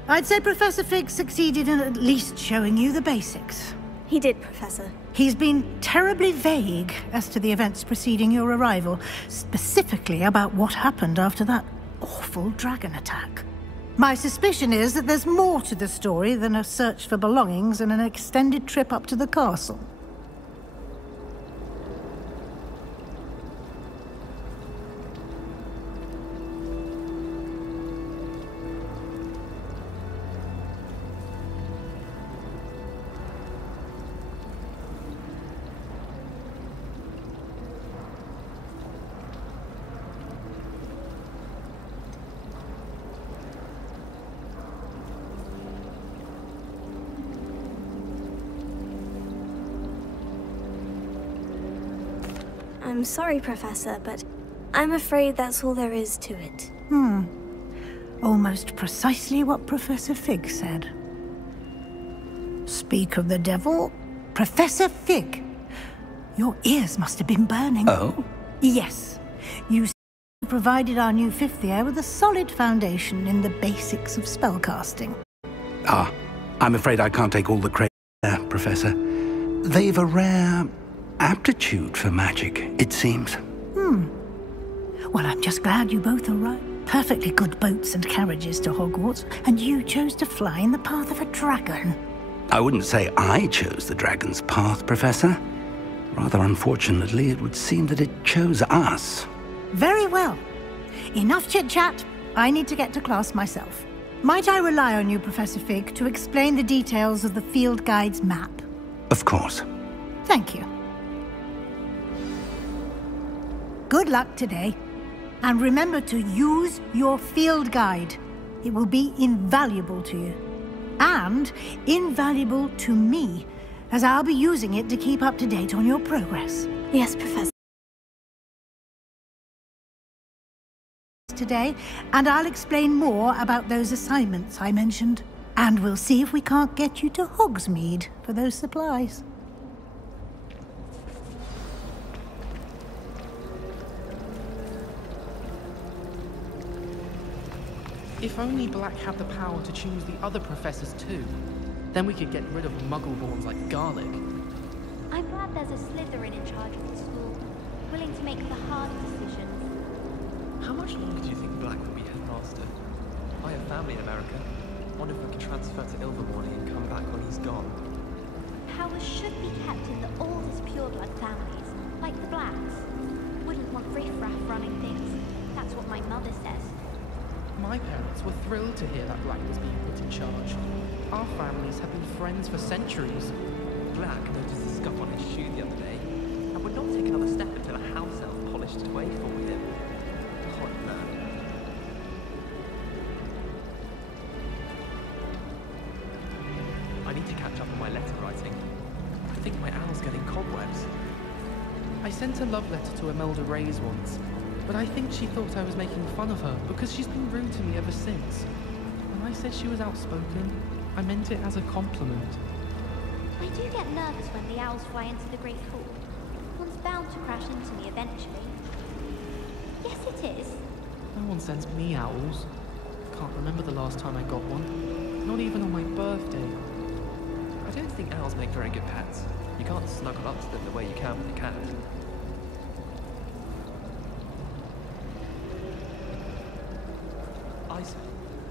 I'd say Professor Fig succeeded in at least showing you the basics. He did, Professor. He's been terribly vague as to the events preceding your arrival, specifically about what happened after that awful dragon attack. My suspicion is that there's more to the story than a search for belongings and an extended trip up to the castle. I'm sorry, Professor, but I'm afraid that's all there is to it. Almost precisely what Professor Fig said. Speak of the devil, Professor Fig. Your ears must have been burning. Oh? Yes. You provided our new fifth year with a solid foundation in the basics of spellcasting. I'm afraid I can't take all the credit there, Professor. They've a rare aptitude for magic, it seems. Well, I'm just glad you both arrived. Perfectly good boats and carriages to Hogwarts, and you chose to fly in the path of a dragon. I wouldn't say I chose the dragon's path, Professor. Rather unfortunately, it would seem that it chose us. Very well. Enough chit-chat. I need to get to class myself. Might I rely on you, Professor Fig, to explain the details of the field guide's map? Of course. Thank you. Good luck today. And remember to use your field guide. It will be invaluable to you. And invaluable to me, as I'll be using it to keep up to date on your progress. Yes, Professor. Today, and I'll explain more about those assignments I mentioned. And we'll see if we can't get you to Hogsmeade for those supplies. If only Black had the power to choose the other professors too, then we could get rid of muggle-borns like Garlic. I'm glad there's a Slytherin in charge of the school, willing to make the hard decisions. How much longer do you think Black will be headmaster? I have family in America. Wonder if I could transfer to Ilvermorny and come back when he's gone. Power should be kept in the oldest pureblood families, like the Blacks. Wouldn't want riffraff running things. That's what my mother says. My parents were thrilled to hear that Black was being put in charge. Our families have been friends for centuries. Black noticed a scuff on his shoe the other day, and would not take another step until a house elf polished it away for him. Horrid man. I need to catch up on my letter writing. I think my owl's getting cobwebs. I sent a love letter to Imelda Reyes once, but I think she thought I was making fun of her because she's been rude to me ever since. When I said she was outspoken, I meant it as a compliment. I do get nervous when the owls fly into the Great Hall. One's bound to crash into me eventually. Yes, it is. No one sends me owls. Can't remember the last time I got one. Not even on my birthday. I don't think owls make very good pets. You can't snuggle up to them the way you can with a cat. Isa,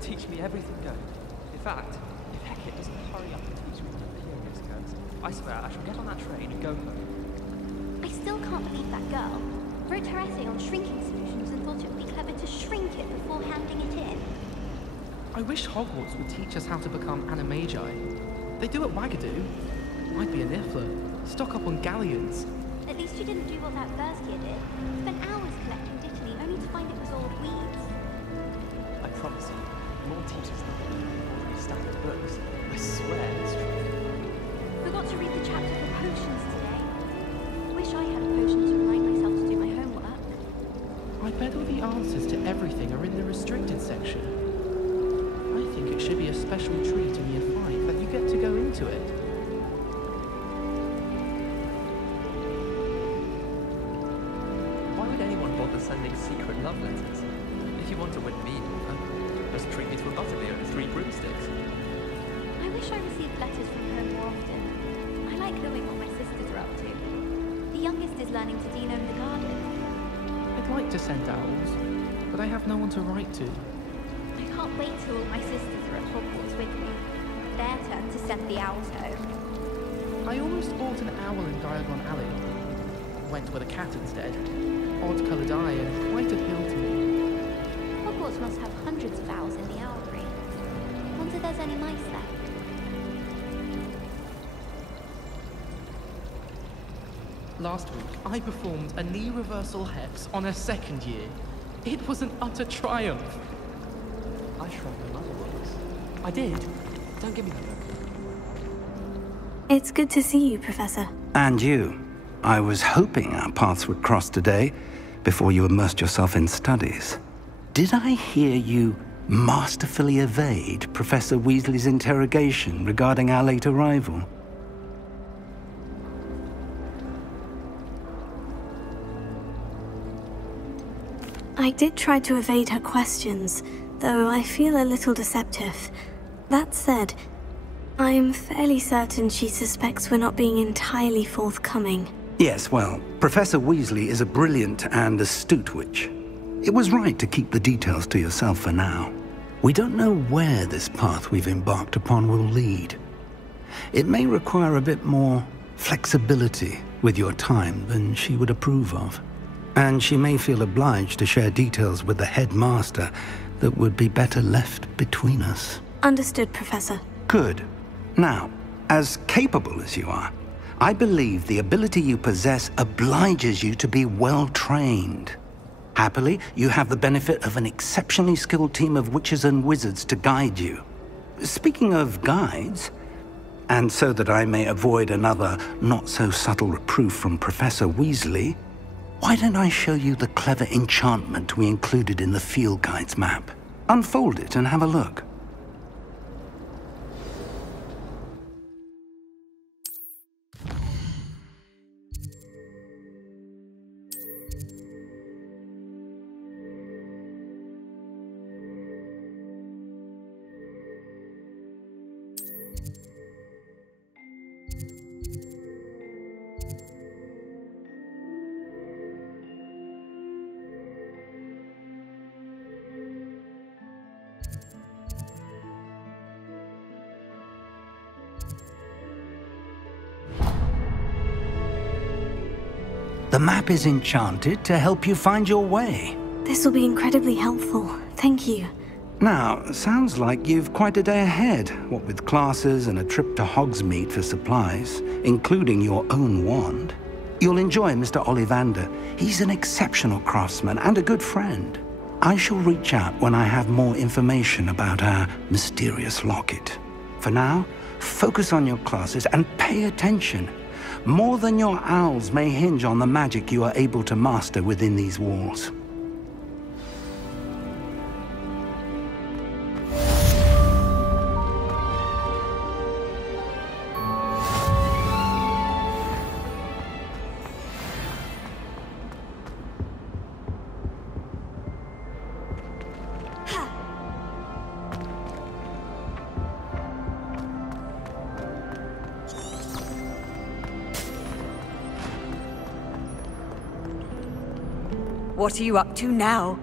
teach me everything going. In fact, if Hecate doesn't hurry up and teach me what a period goes, I swear I shall get on that train and go home. I still can't believe that girl wrote her essay on shrinking solutions and thought it would be clever to shrink it before handing it in. I wish Hogwarts would teach us how to become animagi. They do at Wagadoo. Might be a Niffler. Stock up on galleons. At least you didn't do what that first year did. Spent hours collecting Dittany only to find bet all the answers to everything are in the restricted section. I think it should be a special treat in Year 5 that you get to go into it. Why would anyone bother sending secret love letters? If you want to win me over, just treat me to a butterbeer and 3 broomsticks. I wish I received letters from her more often. I like knowing what my sisters are up to. The youngest is learning to denome the garden. I'd like to send owls, but I have no one to write to. I can't wait till all my sisters are at Hogwarts with me. Their turn to send the owls home. I almost bought an owl in Diagon Alley. Went with a cat instead. Odd-coloured eye and quite appealed to me. Hogwarts must have hundreds of owls in the owlery. Wonder there's any mice left. Last week, I performed a knee reversal hex on a second year. It was an utter triumph. I tried my mother once. I did. Don't give me that look. It's good to see you, Professor. And you. I was hoping our paths would cross today, before you immersed yourself in studies. Did I hear you masterfully evade Professor Weasley's interrogation regarding our late arrival? I did try to evade her questions, though I feel a little deceptive. That said, I am fairly certain she suspects we're not being entirely forthcoming. Yes, well, Professor Weasley is a brilliant and astute witch. It was right to keep the details to yourself for now. We don't know where this path we've embarked upon will lead. It may require a bit more flexibility with your time than she would approve of. And she may feel obliged to share details with the headmaster that would be better left between us. Understood, Professor. Good. Now, as capable as you are, I believe the ability you possess obliges you to be well trained. Happily, you have the benefit of an exceptionally skilled team of witches and wizards to guide you. Speaking of guides, and so that I may avoid another not-so-subtle reproof from Professor Weasley, why don't I show you the clever enchantment we included in the field guide's map? Unfold it and have a look. The map is enchanted to help you find your way. This will be incredibly helpful. Thank you. Now, sounds like you've quite a day ahead, what with classes and a trip to Hogsmeade for supplies, including your own wand. You'll enjoy Mr. Ollivander. He's an exceptional craftsman and a good friend. I shall reach out when I have more information about our mysterious locket. For now, focus on your classes and pay attention. More than your owls may hinge on the magic you are able to master within these walls. What are you up to now?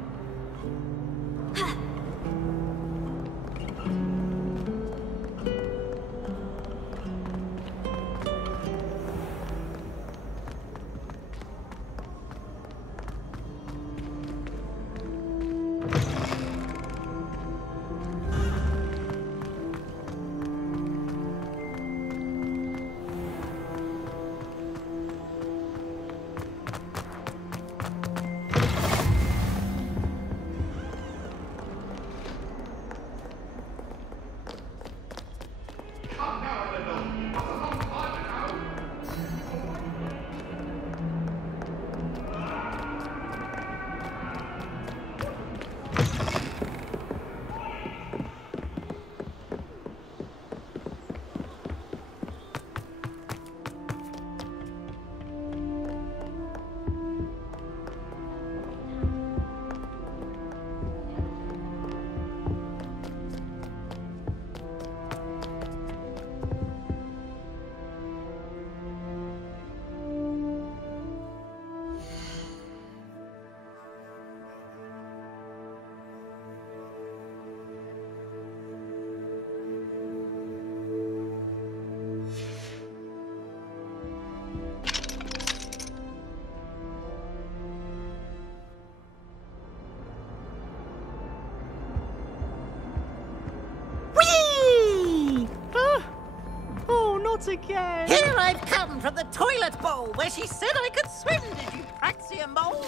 again. Here I've come from the toilet bowl where she said I could swim. Did you praxia mole?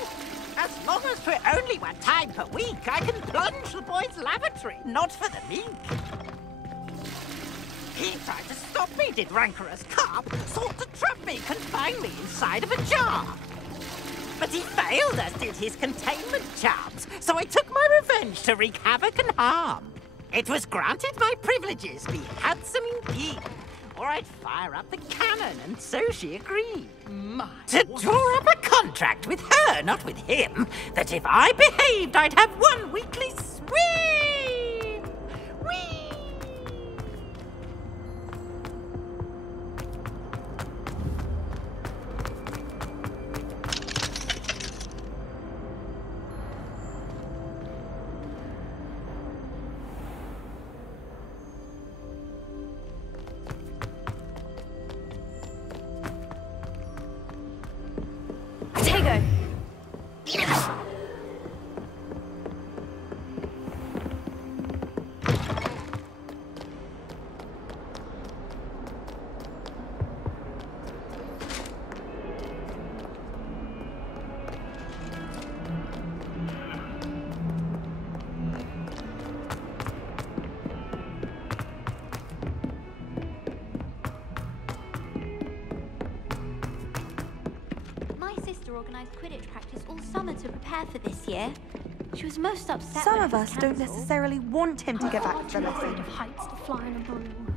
As long as for only 1 time per week, I can plunge the boy's lavatory, not for the meek. He tried to stop me, did rancorous carp, sought to trap me, confine me inside of a jar. But he failed, as did his containment charms, so I took my revenge to wreak havoc and harm. It was granted my privileges be handsome indeed, or I'd fire up the cannon, and so she agreed. To draw up a contract with her, not with him, that if I behaved, I'd have 1 weekly swim! Whee! Potato! My sister organised Quidditch practice all summer to prepare for this year. She was most upset Some when of it was us don't cancelled. necessarily want him to get back to the I'm afraid lesson. of heights to fly in a broom.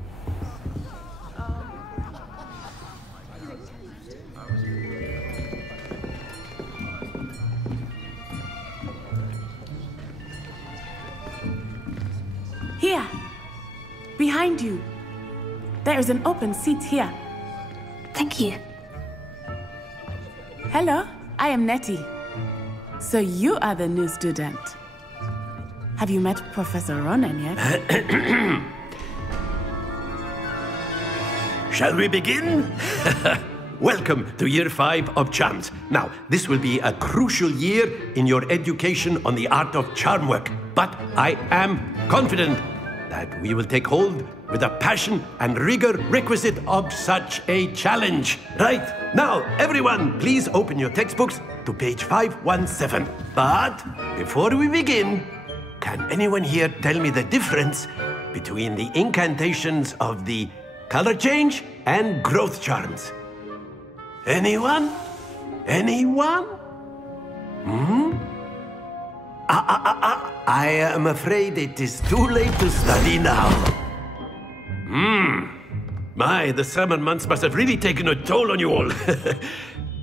Here, behind you. There is an open seat here. Thank you. Hello, I am Nettie. So you are the new student. Have you met Professor Ronan yet? Shall we begin? Welcome to Year 5 of Charms. Now, this will be a crucial year in your education on the art of charm work. But I am confident that we will take hold with the passion and rigor requisite of such a challenge. Right, now, everyone, please open your textbooks to page 517. But before we begin, can anyone here tell me the difference between the incantations of the color change and growth charms? Anyone? Anyone? I am afraid it is too late to study now. My, the summer months must have really taken a toll on you all.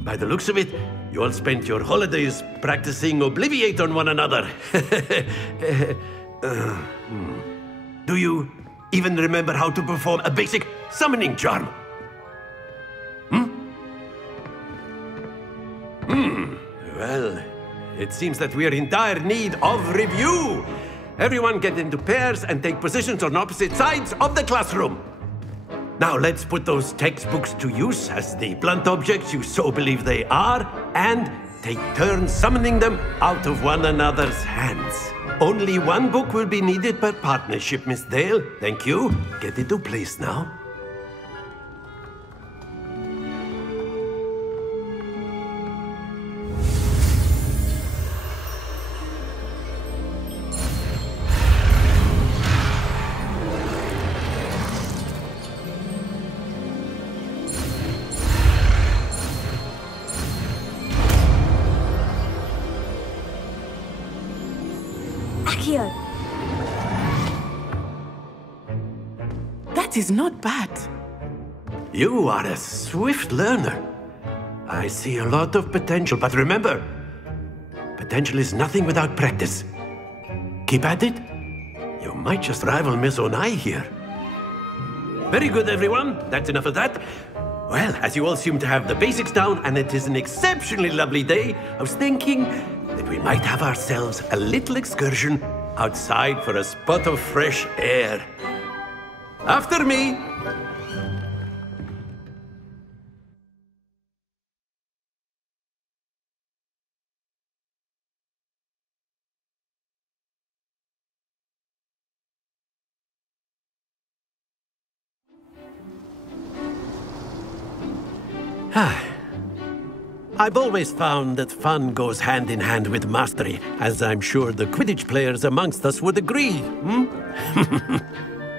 By the looks of it, you all spent your holidays practicing Obliviate on one another. Do you even remember how to perform a basic summoning charm? Well, it seems that we are in dire need of review. Everyone get into pairs and take positions on opposite sides of the classroom. Now let's put those textbooks to use as the blunt objects you so believe they are, and take turns summoning them out of one another's hands. Only 1 book will be needed per partnership, Miss Dale. Thank you. Get into place now. Accio! That is not bad. You are a swift learner. I see a lot of potential, but remember, potential is nothing without practice. Keep at it. You might just rival Miss Onai here. Very good, everyone. That's enough of that. Well, as you all seem to have the basics down, and it is an exceptionally lovely day, I was thinking that we might have ourselves a little excursion outside for a spot of fresh air. After me. I've always found that fun goes hand in hand with mastery, as I'm sure the Quidditch players amongst us would agree.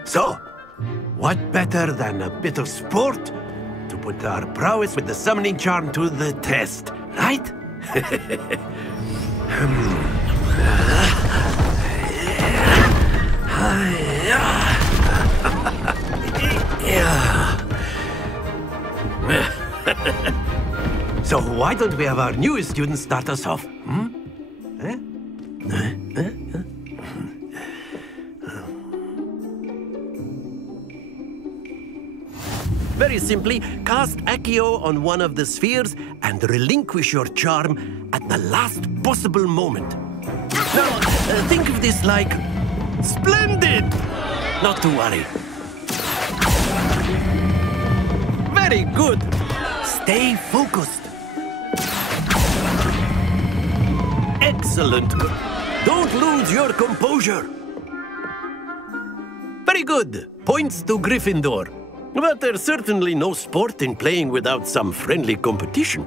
So, what better than a bit of sport to put our prowess with the summoning charm to the test, right? So why don't we have our newest student start us off? Very simply, cast Accio on one of the spheres and relinquish your charm at the last possible moment. Now, think of this like... Splendid! Not to worry. Very good. Stay focused. Excellent. Don't lose your composure. Very good. Points to Gryffindor. But there's certainly no sport in playing without some friendly competition.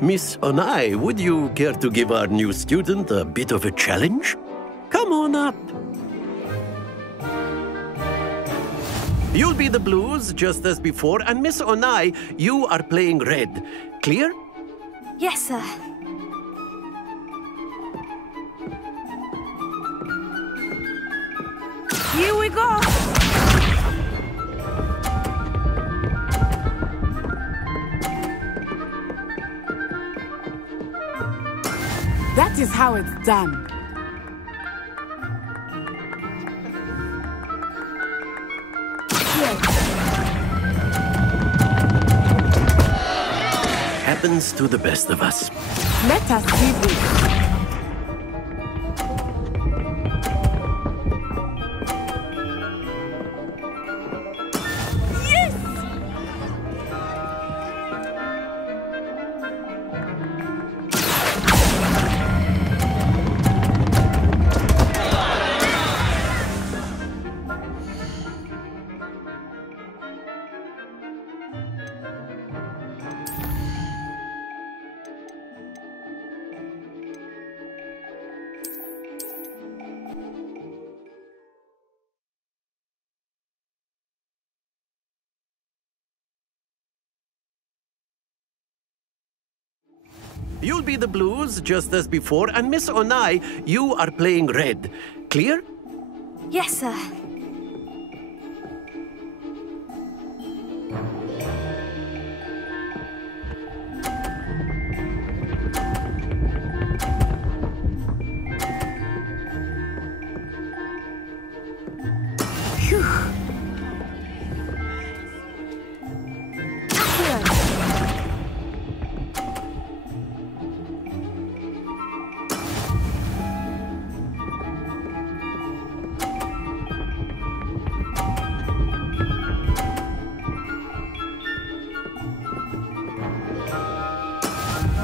Miss Onai, would you care to give our new student a bit of a challenge? Come on up. You'll be the blues, just as before, and Miss Onai, you are playing red. Clear? Yes, sir. Here we go! That is how it's done. Happens to the best of us. Let us do this. You'll be the blues, just as before, and Miss Onai, you are playing red. Clear? Yes, sir.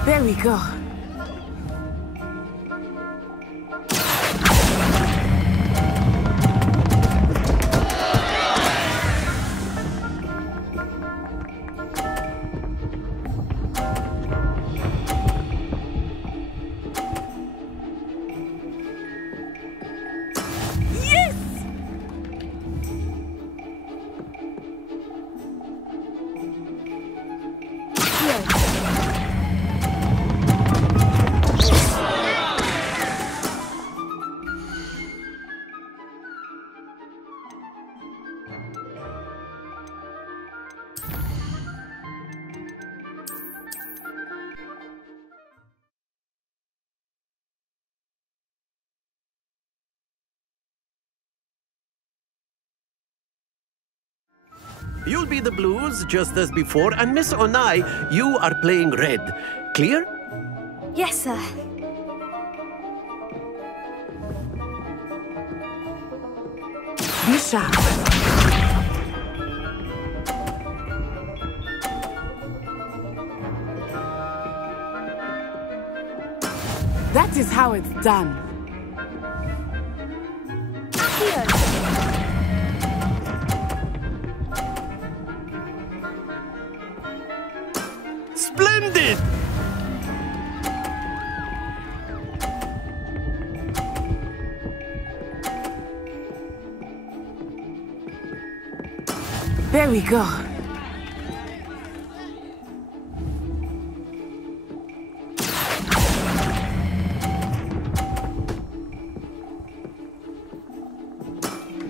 There we go. You'll be the blues, just as before, and Miss Onai, you are playing red. Clear? Yes, sir. Be sharp. That is how it's done. Splendid! There we go.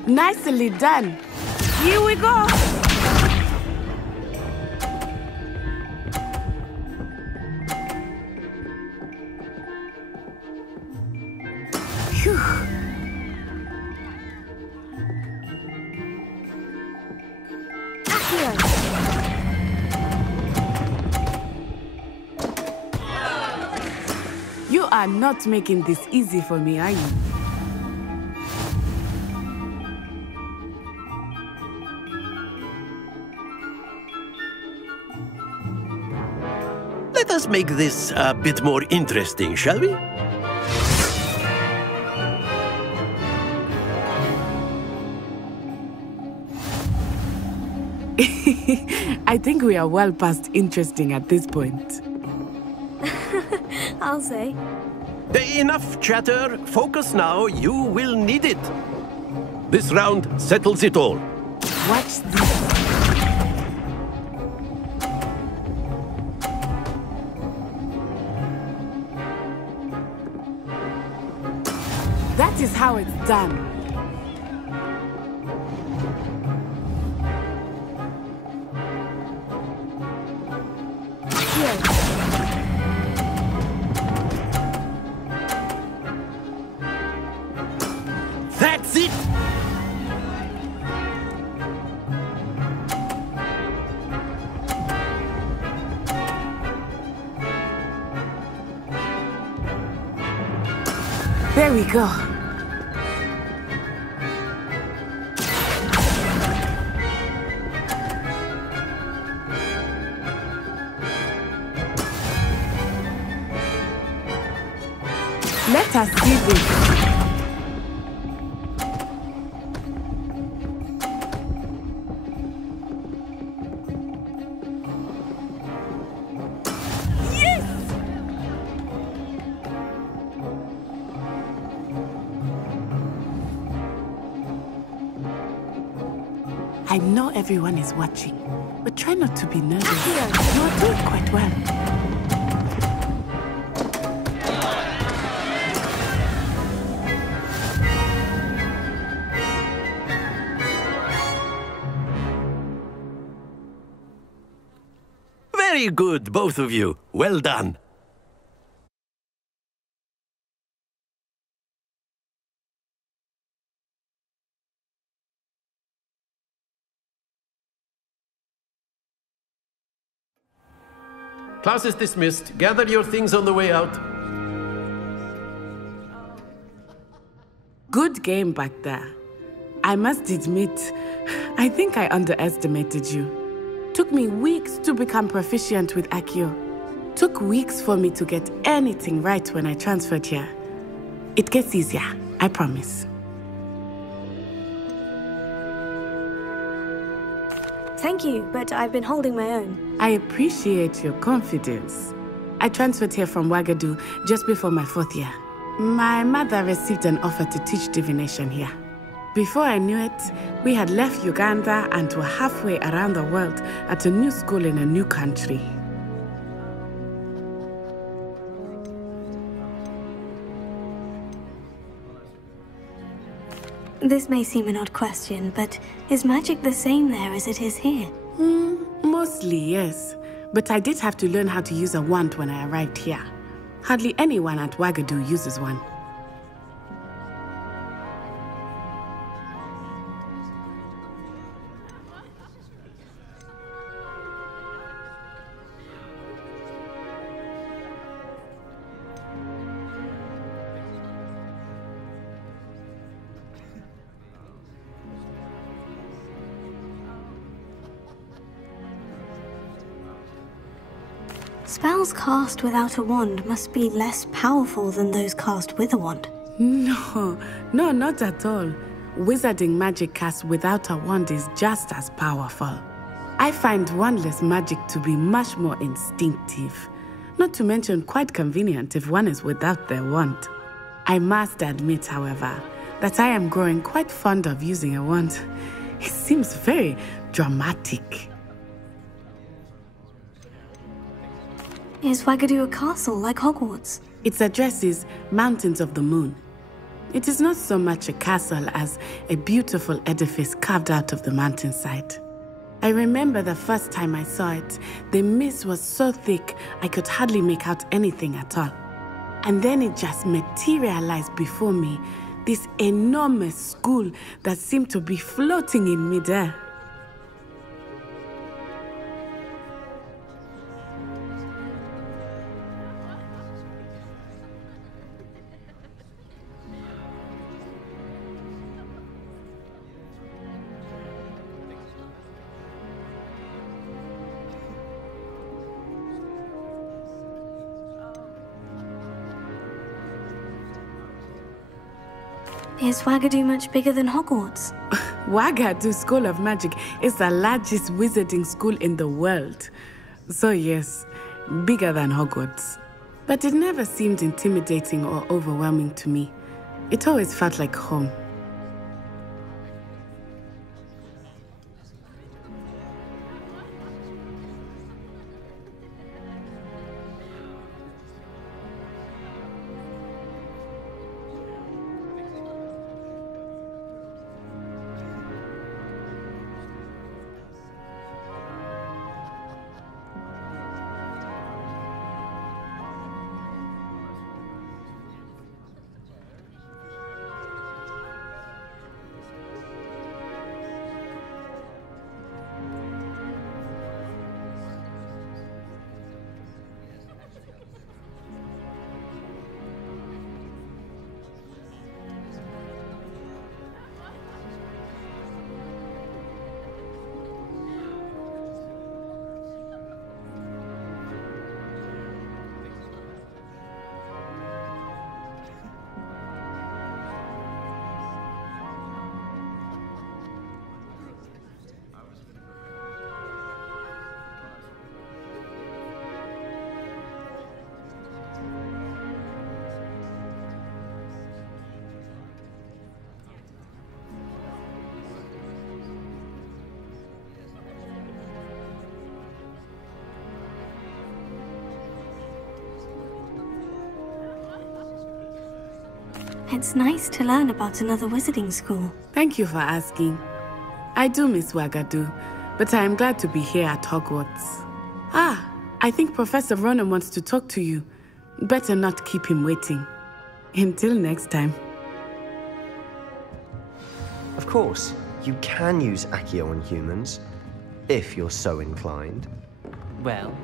Nicely done. Here we go. Phew. You are not making this easy for me, are you? Let us make this a bit more interesting, shall we? I think we are well past interesting at this point. I'll say. Enough chatter. Focus now. You will need it. This round settles it all. Watch this. That is how it's done. That's it! There we go. Let us see this. I know everyone is watching, but try not to be nervous. You are doing quite well. Very good, both of you. Well done. Class is dismissed. Gather your things on the way out. Good game back there. I must admit, I think I underestimated you. Took me weeks to become proficient with Accio. Took weeks for me to get anything right when I transferred here. It gets easier, I promise. Thank you, but I've been holding my own. I appreciate your confidence. I transferred here from Ouagadougou just before my 4th year. My mother received an offer to teach divination here. Before I knew it, we had left Uganda and were halfway around the world at a new school in a new country. This may seem an odd question, but is magic the same there as it is here? Mostly, yes. But I did have to learn how to use a wand when I arrived here. Hardly anyone at Ouagadougou uses one. Spells cast without a wand must be less powerful than those cast with a wand. No, not at all. Wizarding magic cast without a wand is just as powerful. I find wandless magic to be much more instinctive. Not to mention quite convenient if one is without their wand. I must admit, however, that I am growing quite fond of using a wand. It seems very dramatic. Is Wagadu a castle like Hogwarts? Its address is Mountains of the Moon. It is not so much a castle as a beautiful edifice carved out of the mountainside. I remember the first time I saw it, the mist was so thick I could hardly make out anything at all. And then it just materialized before me, this enormous school that seemed to be floating in midair. Is Wagadu much bigger than Hogwarts? Wagadu School of Magic is the largest wizarding school in the world. So yes, bigger than Hogwarts. But it never seemed intimidating or overwhelming to me. It always felt like home. It's nice to learn about another wizarding school. Thank you for asking. I do miss Wagadu, but I am glad to be here at Hogwarts. Ah, I think Professor Ronan wants to talk to you. Better not keep him waiting. Until next time. Of course, you can use Accio on humans, if you're so inclined. Well,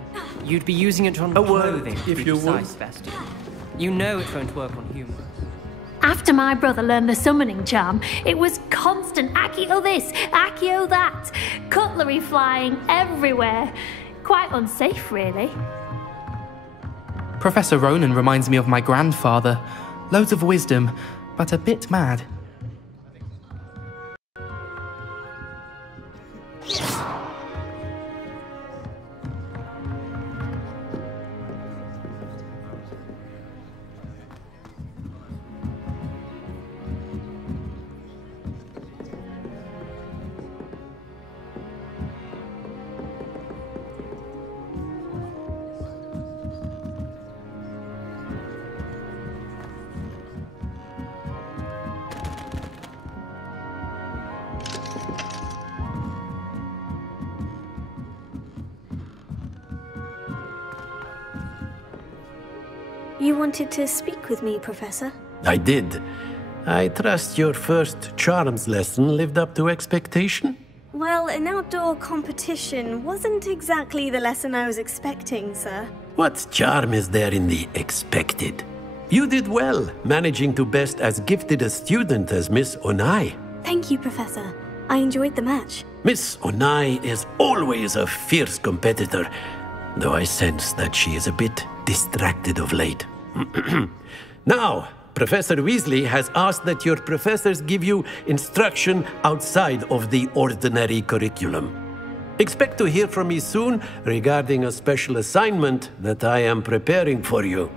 you'd be using it on clothing, if you would. Sebastian. You know it won't work on humans. After my brother learned the summoning charm, it was constant Accio this, Accio that, cutlery flying everywhere. Quite unsafe, really. Professor Ronan reminds me of my grandfather. Loads of wisdom, but a bit mad. You wanted to speak with me, Professor? I did. I trust your first charms lesson lived up to expectation? Well, an outdoor competition wasn't exactly the lesson I was expecting, sir. What charm is there in the expected? You did well, managing to best as gifted a student as Miss Onai. Thank you, Professor. I enjoyed the match. Miss Onai is always a fierce competitor, though I sense that she is a bit distracted of late. Now, Professor Weasley has asked that your professors give you instruction outside of the ordinary curriculum. Expect to hear from me soon regarding a special assignment that I am preparing for you.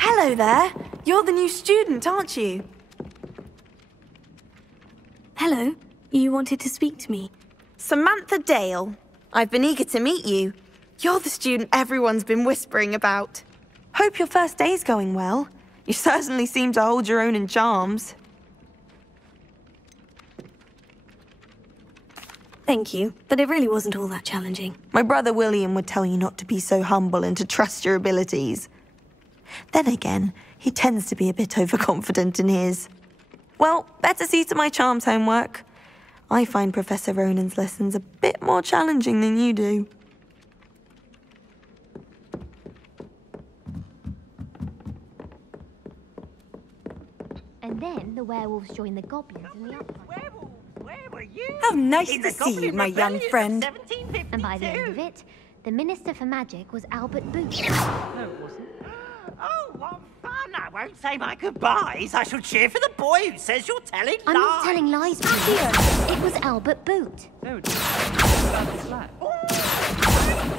Hello there. You're the new student, aren't you? Hello. You wanted to speak to me? Samantha Dale. I've been eager to meet you. You're the student everyone's been whispering about. Hope your first day's going well. You certainly seem to hold your own in charms. Thank you, but it really wasn't all that challenging. My brother William would tell you not to be so humble and to trust your abilities. Then again, he tends to be a bit overconfident in his. Well, better see to my charms homework. I find Professor Ronan's lessons a bit more challenging than you do. And then the werewolves join the goblins in the upright. Where were you? How nice to see you, my young friend. And by the end of it, the Minister for Magic was Albert Booth. No, it wasn't. Oh, what fun! I won't say my goodbyes. I shall cheer for the boy who says you're telling lies. I'm not telling lies, Peter. It was Albert Boot. No, it's flat.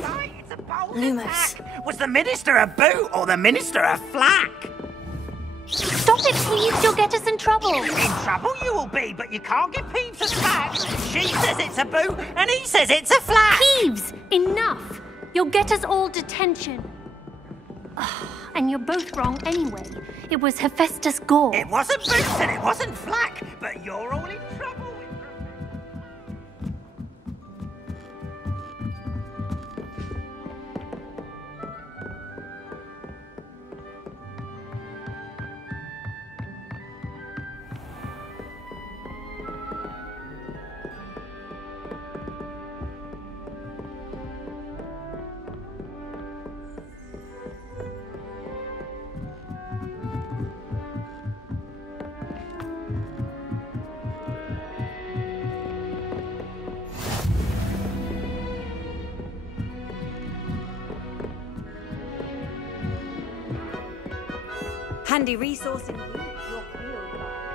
Right, it's a bold Loomis. attack. Was the Minister a boot or the Minister a flack? Stop it, please. You'll get us in trouble. In trouble you will be, but you can't give Peeves a smack. She says it's a boot, and he says it's a flack. Peeves, enough. You'll get us all detention. And you're both wrong anyway. It was Hephaestus Gore. It wasn't boot and it wasn't flack, but you're all in trouble with Handy resource indeed, your field guide.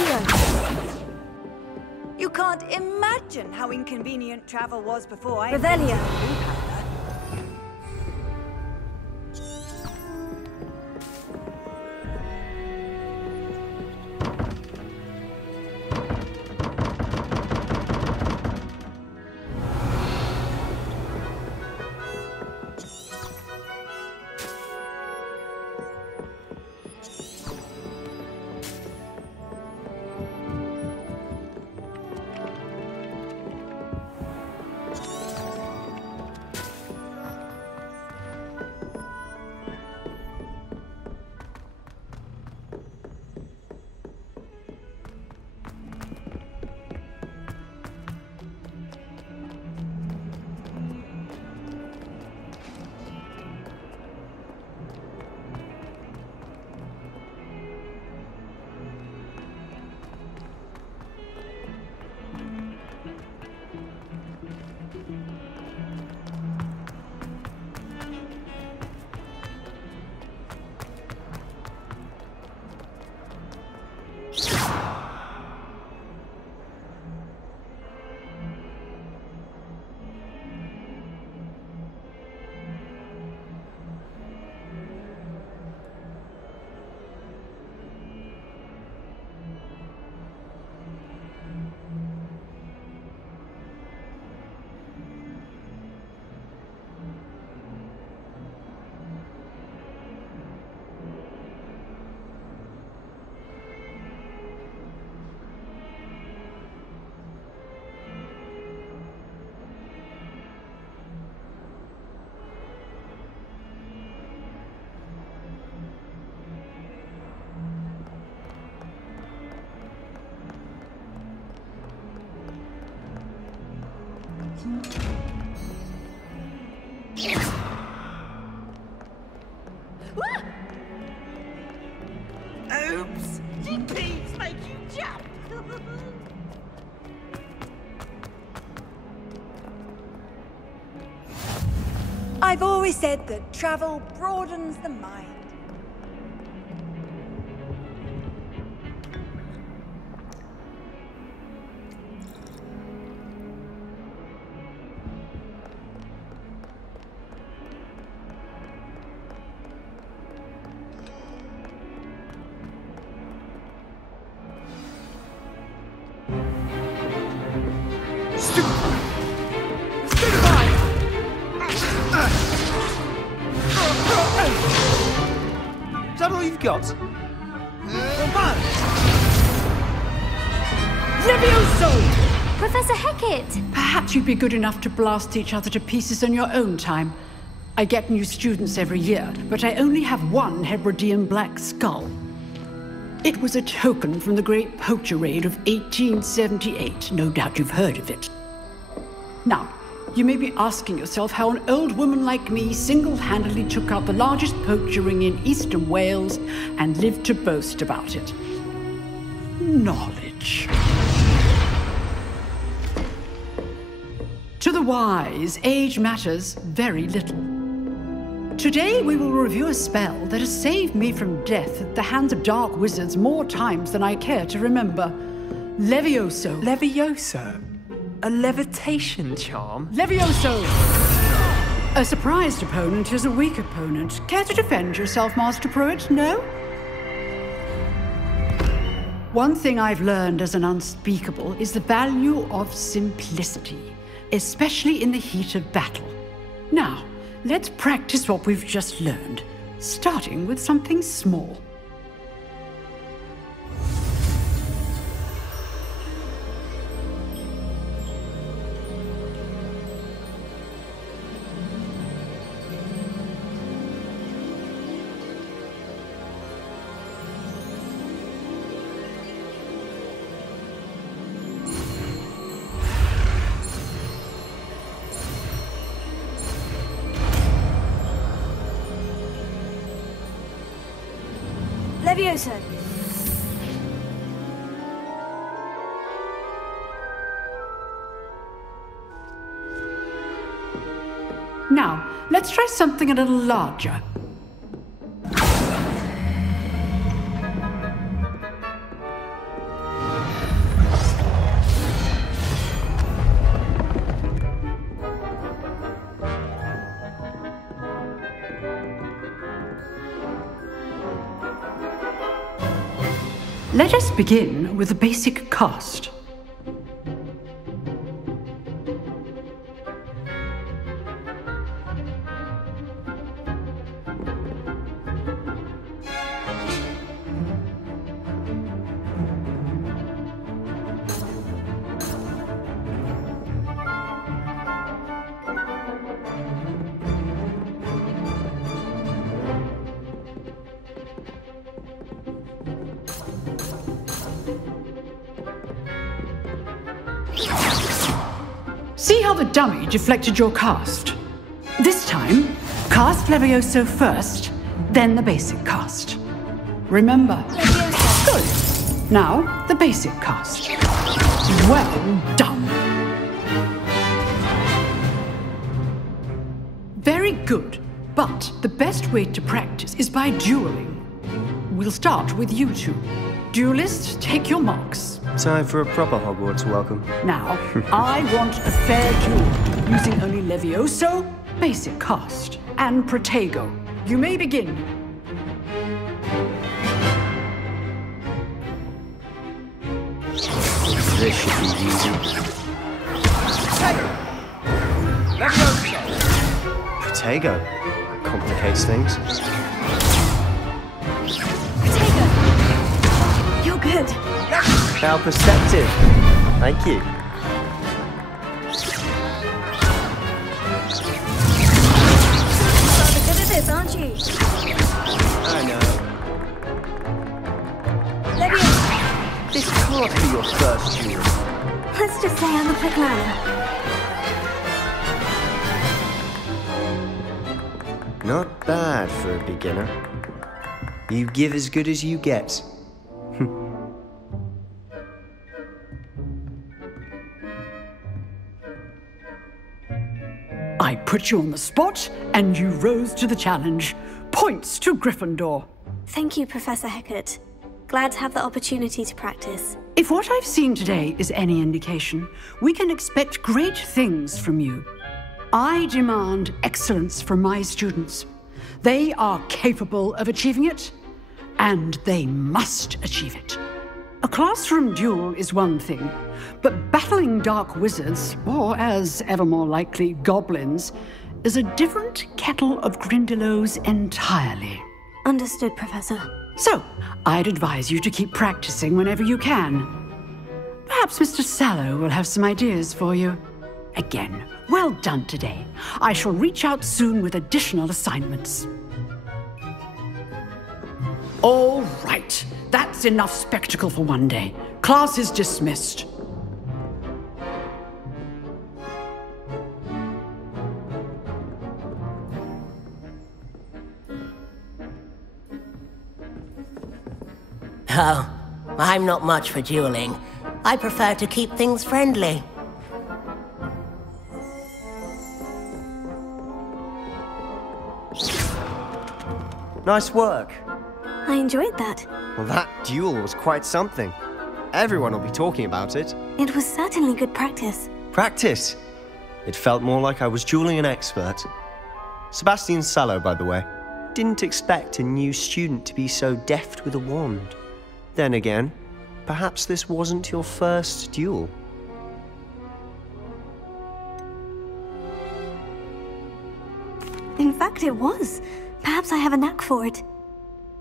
Accio! You can't imagine how inconvenient travel was before I... Revelio! Oops! GPs make you jump! I've always said that travel broadens the mind. Is that all you've got? Levioso! Professor Hecat! Perhaps you'd be good enough to blast each other to pieces on your own time. I get new students every year, but I only have one Hebridean black skull. It was a token from the Great Poacher Raid of 1878. No doubt you've heard of it. Now, you may be asking yourself how an old woman like me single-handedly took out the largest poacher ring in eastern Wales and lived to boast about it. Knowledge. To the wise, age matters very little. Today we will review a spell that has saved me from death at the hands of dark wizards more times than I care to remember. Levioso. Levioso? A levitation charm? Levioso! A surprised opponent is a weak opponent. Care to defend yourself, Master Pruitt? No? One thing I've learned as an unspeakable is the value of simplicity, especially in the heat of battle. Now, let's practice what we've just learned, starting with something small. Levioso! Now, let's try something a little larger. Let us begin with the basic cast. See how the dummy deflected your cast? This time, cast Levioso first, then the basic cast. Remember. Good. Now, the basic cast. Well done. Very good. But the best way to practice is by dueling. We'll start with you two. Duelists, take your marks. Time for a proper Hogwarts welcome. Now, I want a fair duel, using only Levioso, basic cast, and Protego. You may begin. This should be easy. Protego. Complicates things. Protego! You're good. How perceptive. Thank you. Rather good at this, aren't you? I know. Levioso! This can't be your first duel. Let's just say I'm a quick learner. Not bad for a beginner. You give as good as you get. I put you on the spot, and you rose to the challenge. Points to Gryffindor. Thank you, Professor Hecat. Glad to have the opportunity to practice. If what I've seen today is any indication, we can expect great things from you. I demand excellence from my students. They are capable of achieving it, and they must achieve it. A classroom duel is one thing, but battling dark wizards, or as ever more likely, goblins, is a different kettle of Grindylows entirely. Understood, Professor. So, I'd advise you to keep practicing whenever you can. Perhaps Mr. Sallow will have some ideas for you. Again, well done today. I shall reach out soon with additional assignments. All right. That's enough spectacle for one day. Class is dismissed. Oh, I'm not much for dueling. I prefer to keep things friendly. Nice work. I enjoyed that. Well, that duel was quite something. Everyone will be talking about it. It was certainly good practice. Practice? It felt more like I was dueling an expert. Sebastian Sallow, by the way. Didn't expect a new student to be so deft with a wand. Then again, perhaps this wasn't your first duel. In fact, it was. Perhaps I have a knack for it.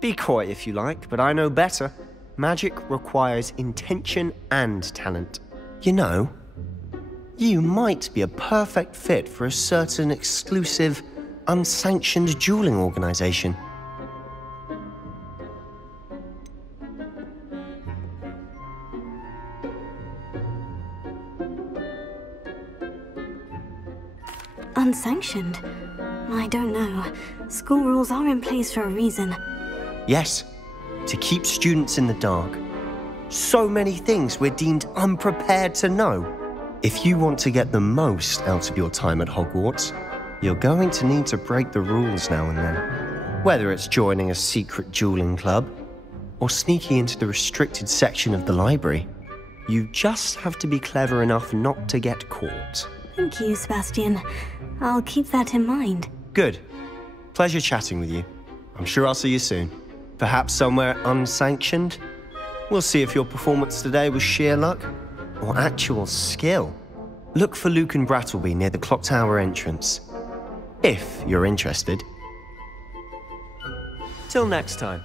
Be coy if you like, but I know better. Magic requires intention and talent. You know, you might be a perfect fit for a certain exclusive, unsanctioned dueling organization. Unsanctioned? I don't know. School rules are in place for a reason. Yes, to keep students in the dark. So many things we're deemed unprepared to know. If you want to get the most out of your time at Hogwarts, you're going to need to break the rules now and then. Whether it's joining a secret dueling club, or sneaking into the restricted section of the library, you just have to be clever enough not to get caught. Thank you, Sebastian. I'll keep that in mind. Good. Pleasure chatting with you. I'm sure I'll see you soon. Perhaps somewhere unsanctioned? We'll see if your performance today was sheer luck or actual skill. Look for Luke and Brattleby near the clock tower entrance, if you're interested. Till next time.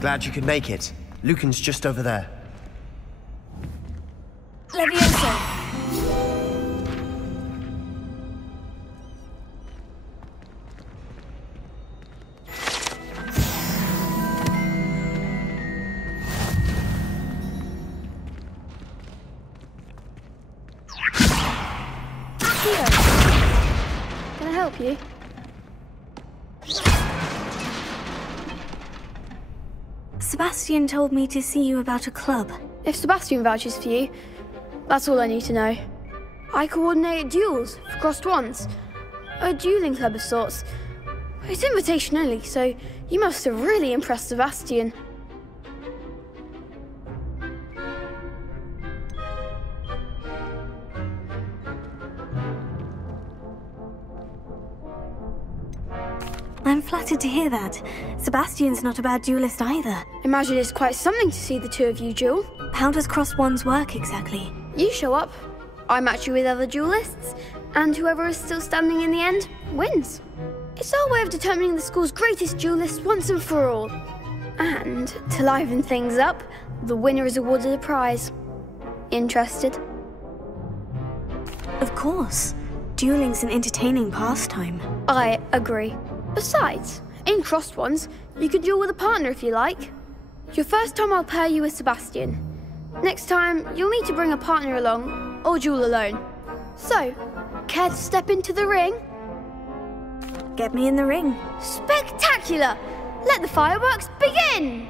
Glad you could make it. Lucan's just over there. Levioso! Can I help you? Sebastian told me to see you about a club. If Sebastian vouches for you, that's all I need to know. I coordinate duels for crossed ones. A dueling club of sorts. It's invitation only, so you must have really impressed Sebastian. I'm flattered to hear that. Sebastian's not a bad duelist either. Imagine it's quite something to see the two of you duel. How does cross ones work exactly? You show up, I match you with other duelists, and whoever is still standing in the end wins. It's our way of determining the school's greatest duelist once and for all. And to liven things up, the winner is awarded a prize. Interested? Of course. Dueling's an entertaining pastime. I agree. Besides, in crossed ones, you can duel with a partner if you like. Your first time I'll pair you with Sebastian. Next time, you'll need to bring a partner along, or duel alone. So, care to step into the ring? Get me in the ring. Spectacular! Let the fireworks begin!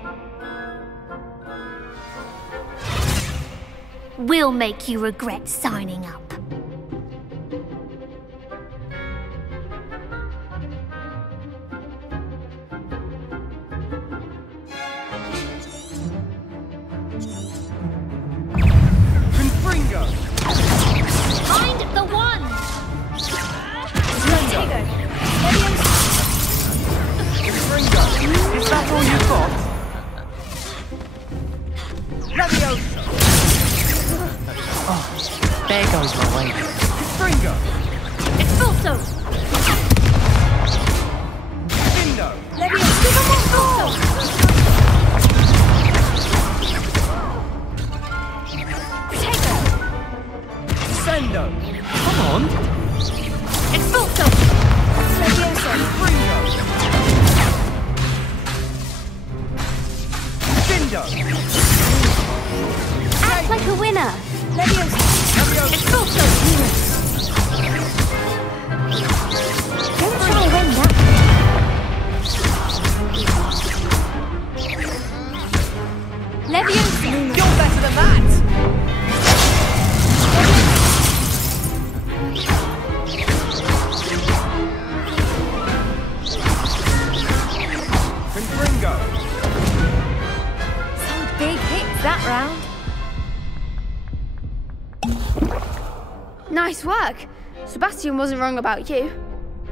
We'll make you regret signing up. Find the one! Is that all you've got? Levioso! Oh, there goes my way. Fringo! Expulso! Vindo! Levioso! Sendo! Come on! Expulso! Levioso! Fringo! Vindo! Act like a winner! It's also don't try to win that. Leviosa! You're better than that! Confringo! Some big hits that round. Nice work. Sebastian wasn't wrong about you.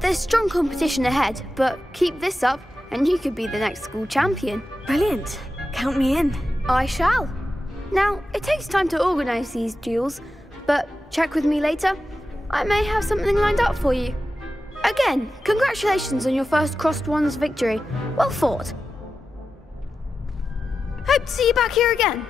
There's strong competition ahead, but keep this up and you could be the next school champion. Brilliant. Count me in. I shall. Now, it takes time to organise these duels, but check with me later. I may have something lined up for you. Again, congratulations on your first Crossed Wands victory. Well fought. Hope to see you back here again.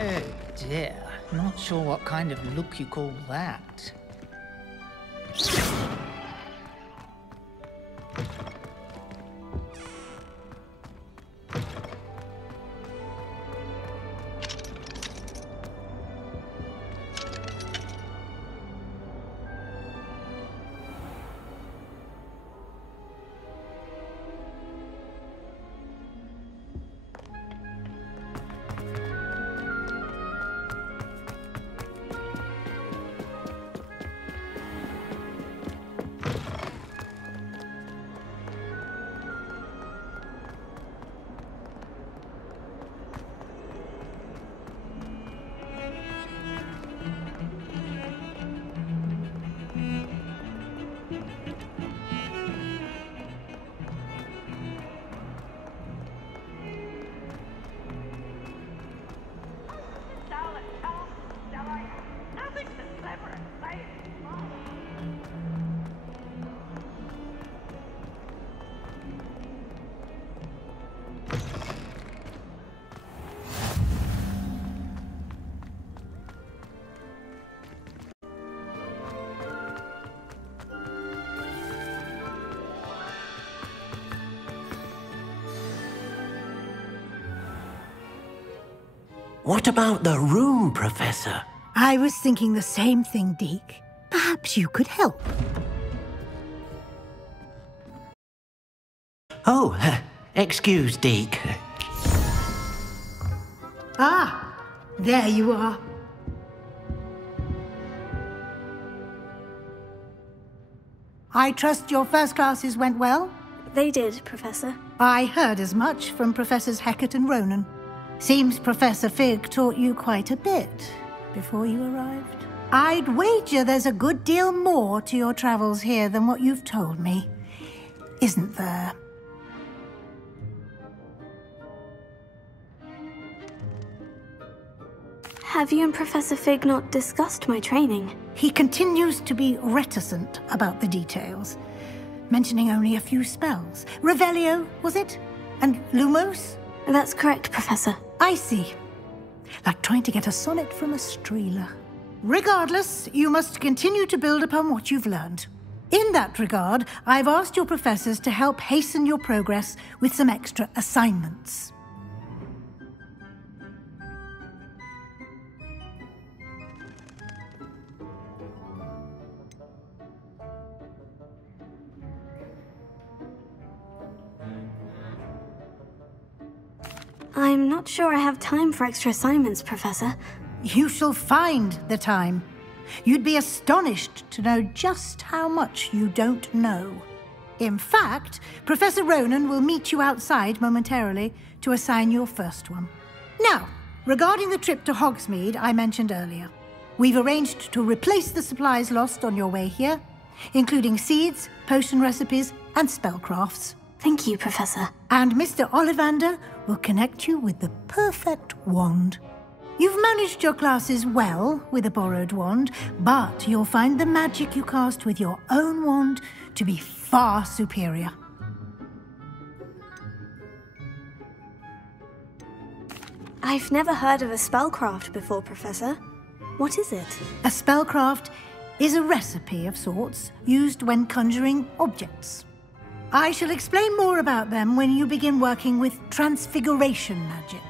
Oh dear, not sure what kind of look you call that. What about the room, Professor? I was thinking the same thing, Deke. Perhaps you could help. Oh, excuse, Deke. Ah, there you are. I trust your first classes went well? They did, Professor. I heard as much from Professors Hecat and Ronan. Seems Professor Fig taught you quite a bit before you arrived. I'd wager there's a good deal more to your travels here than what you've told me, isn't there? Have you and Professor Fig not discussed my training? He continues to be reticent about the details, mentioning only a few spells. Revelio, was it? And Lumos? That's correct, Professor. I see. Like trying to get a sonnet from a streeler. Regardless, you must continue to build upon what you've learned. In that regard, I've asked your professors to help hasten your progress with some extra assignments. I'm not sure I have time for extra assignments, Professor. You shall find the time. You'd be astonished to know just how much you don't know. In fact, Professor Ronan will meet you outside momentarily to assign your first one. Now, regarding the trip to Hogsmeade I mentioned earlier, we've arranged to replace the supplies lost on your way here, including seeds, potion recipes, and spellcrafts. Thank you, Professor. And Mr. Ollivander will connect you with the perfect wand. You've managed your classes well with a borrowed wand, but you'll find the magic you cast with your own wand to be far superior. I've never heard of a spellcraft before, Professor. What is it? A spellcraft is a recipe of sorts used when conjuring objects. I shall explain more about them when you begin working with transfiguration magic.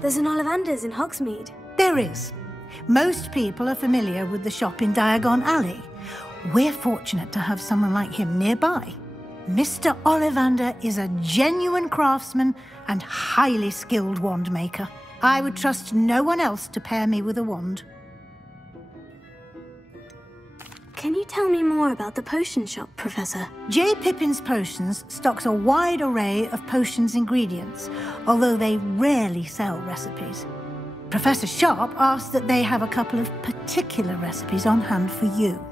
There's an Ollivander's in Hogsmeade. There is. Most people are familiar with the shop in Diagon Alley. We're fortunate to have someone like him nearby. Mr. Ollivander is a genuine craftsman and highly skilled wand maker. I would trust no one else to pair me with a wand. Can you tell me more about the potion shop, Professor? J. Pippin's Potions stocks a wide array of potions ingredients, although they rarely sell recipes. Professor Sharp asked that they have a couple of particular recipes on hand for you.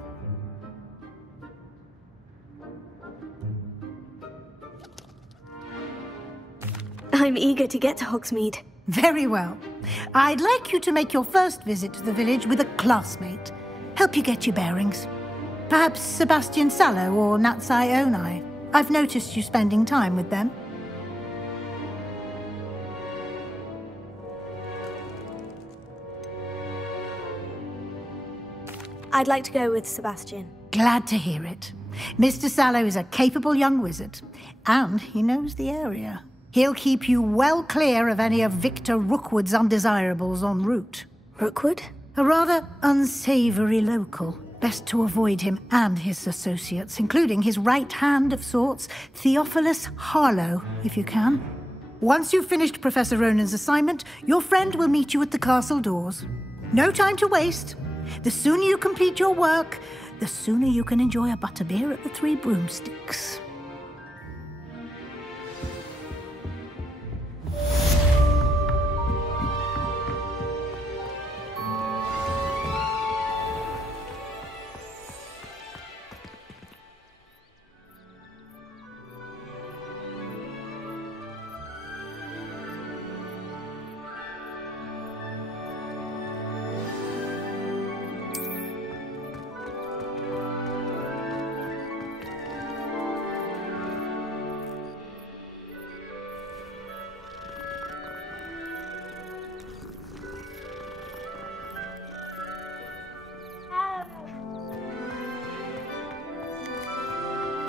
I'm eager to get to Hogsmeade. Very well. I'd like you to make your first visit to the village with a classmate. Help you get your bearings. Perhaps Sebastian Sallow or Natsai Onai. I've noticed you spending time with them. I'd like to go with Sebastian. Glad to hear it. Mr. Sallow is a capable young wizard, and he knows the area. He'll keep you well clear of any of Victor Rookwood's undesirables en route. Rookwood? A rather unsavory local. Best to avoid him and his associates, including his right hand of sorts, Theophilus Harlow, if you can. Once you've finished Professor Ronan's assignment, your friend will meet you at the castle doors. No time to waste. The sooner you complete your work, the sooner you can enjoy a butterbeer at the Three Broomsticks.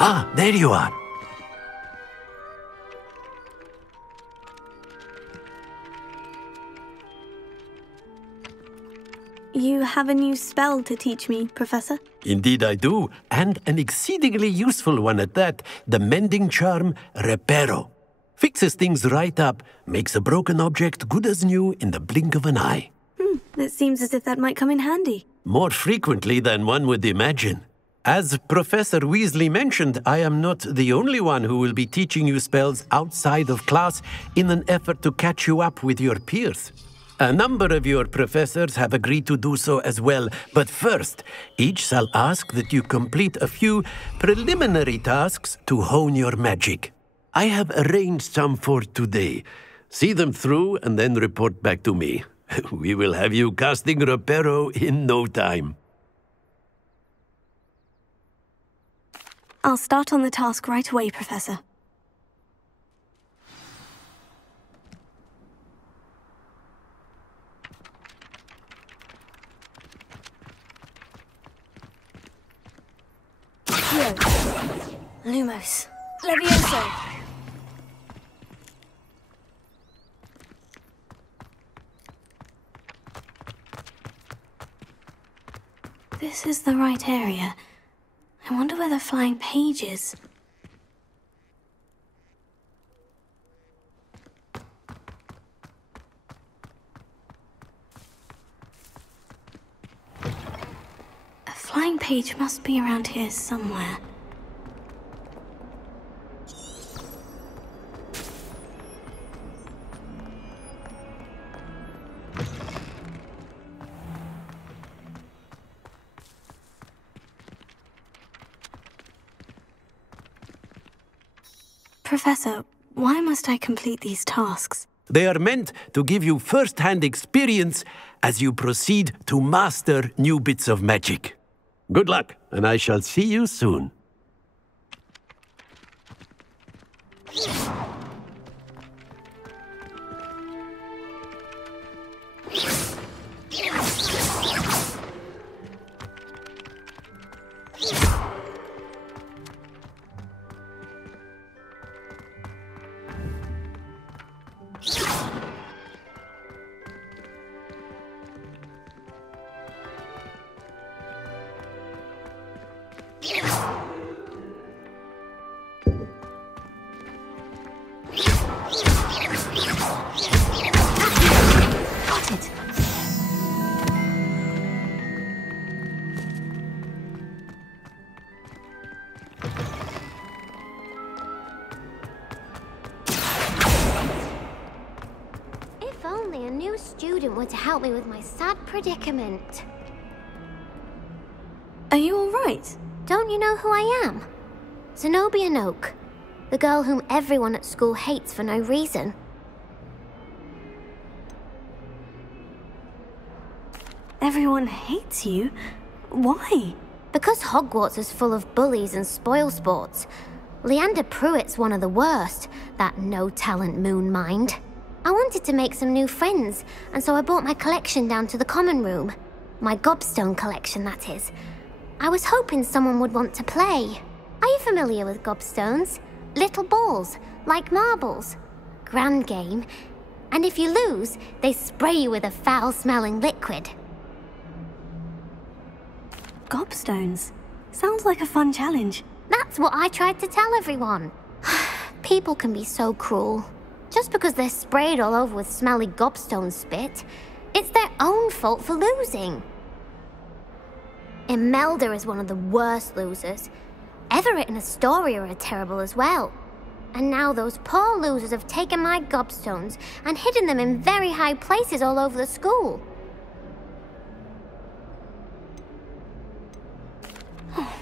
Ah, there you are. You have a new spell to teach me, Professor? Indeed I do, and an exceedingly useful one at that, the mending charm Reparo. Fixes things right up, makes a broken object good as new in the blink of an eye. It seems as if that might come in handy. More frequently than one would imagine. As Professor Weasley mentioned, I am not the only one who will be teaching you spells outside of class in an effort to catch you up with your peers. A number of your professors have agreed to do so as well, but first, each shall ask that you complete a few preliminary tasks to hone your magic. I have arranged some for today. See them through and then report back to me. We will have you casting Reparo in no time. I'll start on the task right away, Professor. Lumos. Levioso. This is the right area. I wonder where the flying page is. A flying page must be around here somewhere. Professor, why must I complete these tasks? They are meant to give you first-hand experience as you proceed to master new bits of magic. Good luck, and I shall see you soon. If only a new student were to help me with my sad predicament. Are you all right? Don't you know who I am? Zenobia Noak, the girl whom everyone at school hates for no reason. Everyone hates you? Why? Because Hogwarts is full of bullies and spoilsports. Leander Pruitt's one of the worst, that no-talent moon mind. I wanted to make some new friends, and so I brought my collection down to the common room. My gobstone collection, that is. I was hoping someone would want to play. Are you familiar with gobstones? Little balls, like marbles. Grand game. And if you lose, they spray you with a foul-smelling liquid. Gobstones? Sounds like a fun challenge. That's what I tried to tell everyone. People can be so cruel. Just because they're sprayed all over with smelly gobstone spit, it's their own fault for losing. Imelda is one of the worst losers. Everett and Astoria are terrible as well. And now those poor losers have taken my gobstones and hidden them in very high places all over the school.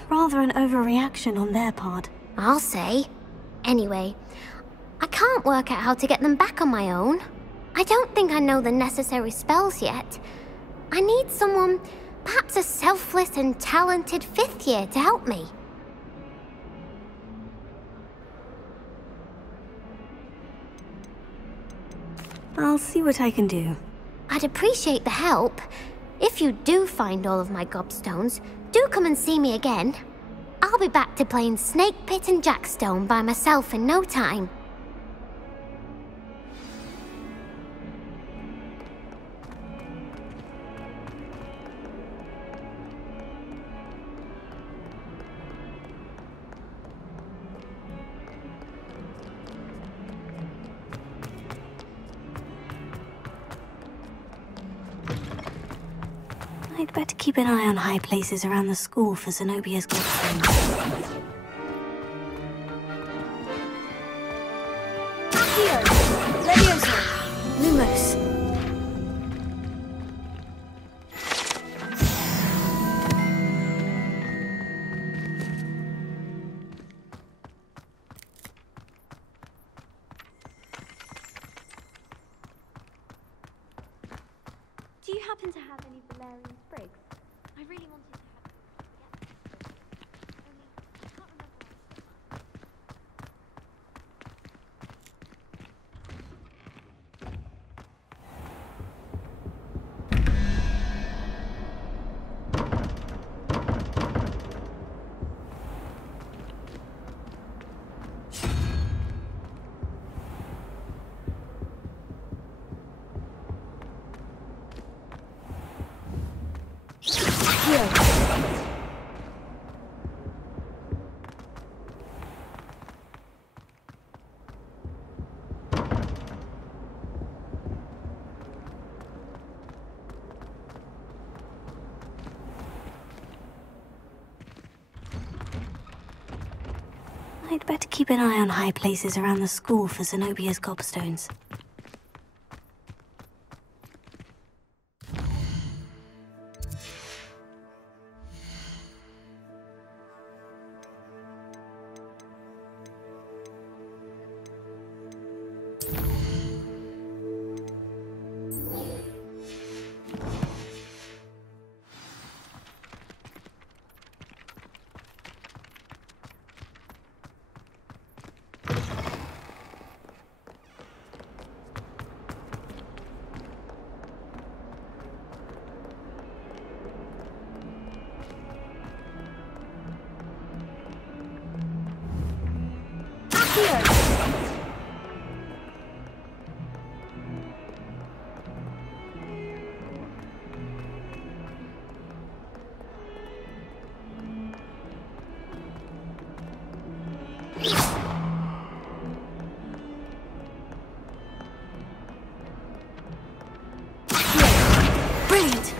Rather an overreaction on their part. I'll say. Anyway, I can't work out how to get them back on my own. I don't think I know the necessary spells yet. I need someone, perhaps a selfless and talented 5th year to help me. I'll see what I can do. I'd appreciate the help. If you do find all of my gobstones, do come and see me again. I'll be back to playing Snake Pit and Jackstone by myself in no time. I'd better keep an eye on high places around the school for Zenobia's godson. Lumos. Do you happen to have any Valerian sprigs? I really wanted to have. I'd better keep an eye on high places around the school for Zenobia's gobstones. Brilliant!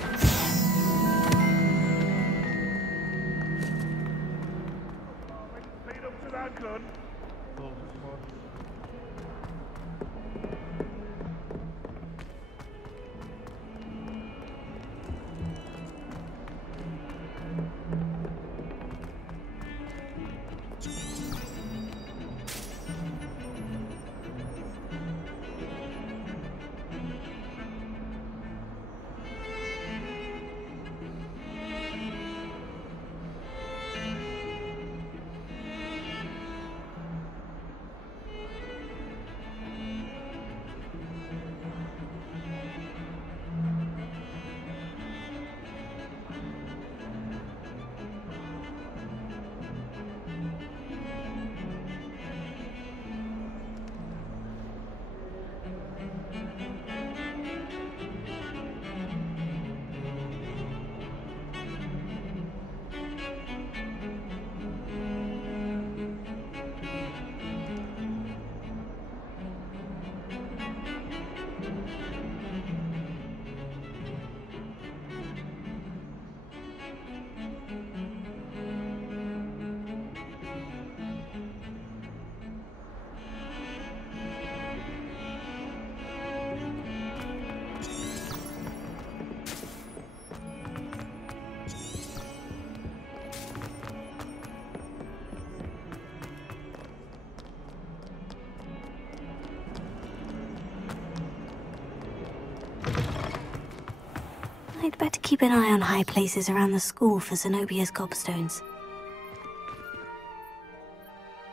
I'd better keep an eye on high places around the school for Zenobia's gobstones.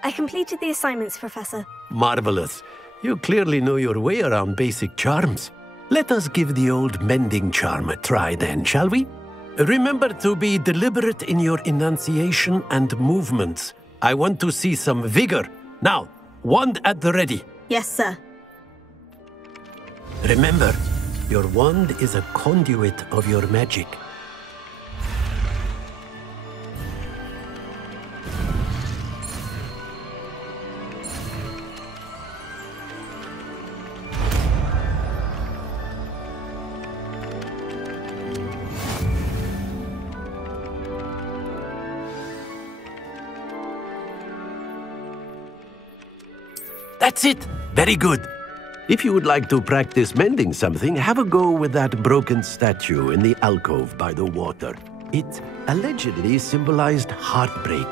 I completed the assignments, Professor. Marvelous. You clearly know your way around basic charms. Let us give the old mending charm a try then, shall we? Remember to be deliberate in your enunciation and movements. I want to see some vigor. Now, wand at the ready. Yes, sir. Remember, your wand is a conduit of your magic. That's it. Very good. If you would like to practice mending something, have a go with that broken statue in the alcove by the water. It allegedly symbolized heartbreak.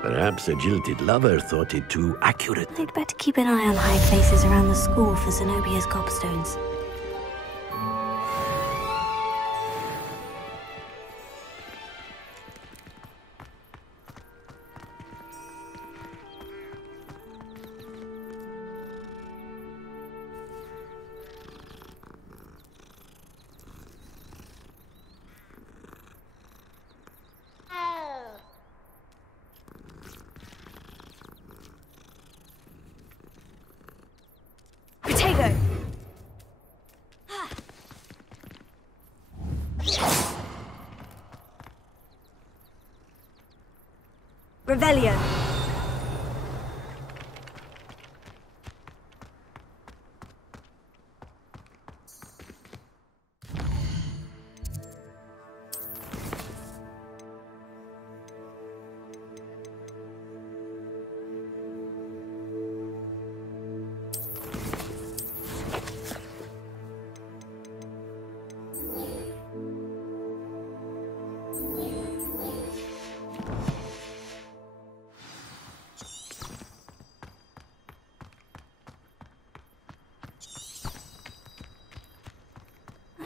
Perhaps a jilted lover thought it too accurate. I'd better keep an eye on high places around the school for Zenobia's gobstones. Potato! Revelio.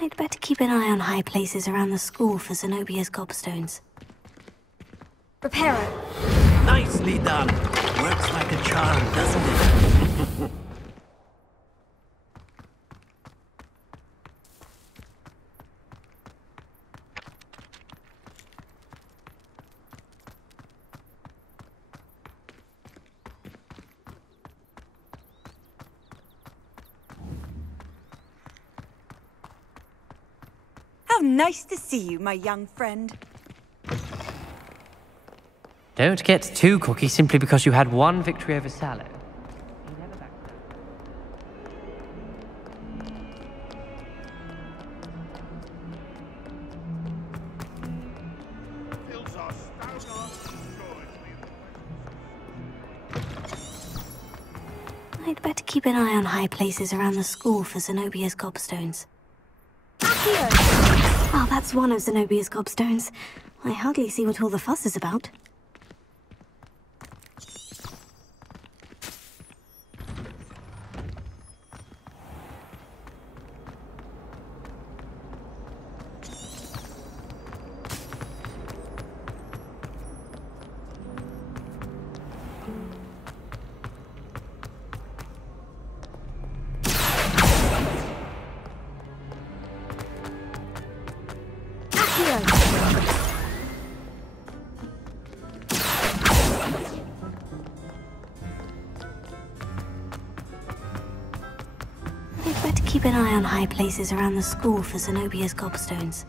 I'd better keep an eye on high places around the school for Zenobia's gobstones. Reparo. Nicely done. Works like a charm, doesn't it? How nice to see you, my young friend. Don't get too cocky simply because you had one victory over Sallow. I'd better keep an eye on high places around the school for Zenobia's gobstones. Oh, that's one of Zenobia's gobstones. I hardly see what all the fuss is about. I'd better keep an eye on high places around the school for Zenobia's gobstones.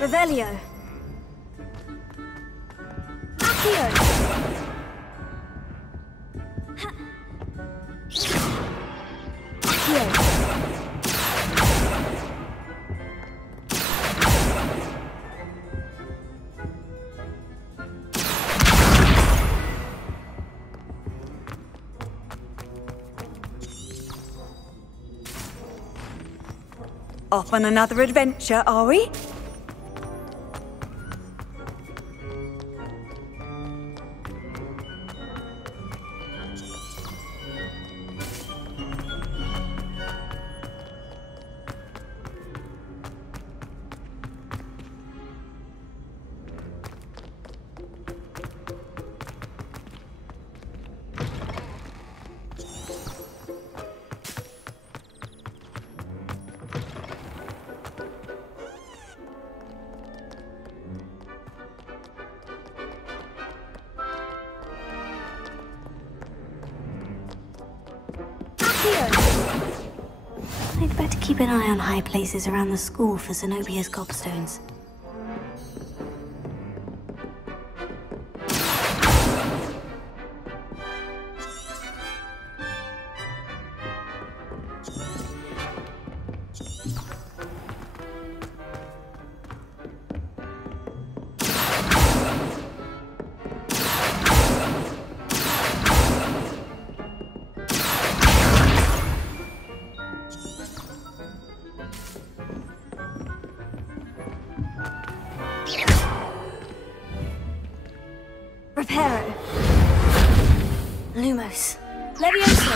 Revelio. Accio. Off on another adventure, are we? better keep an eye on high places around the school for Zenobia's gobstones. Reparo. Lumos. Levioso.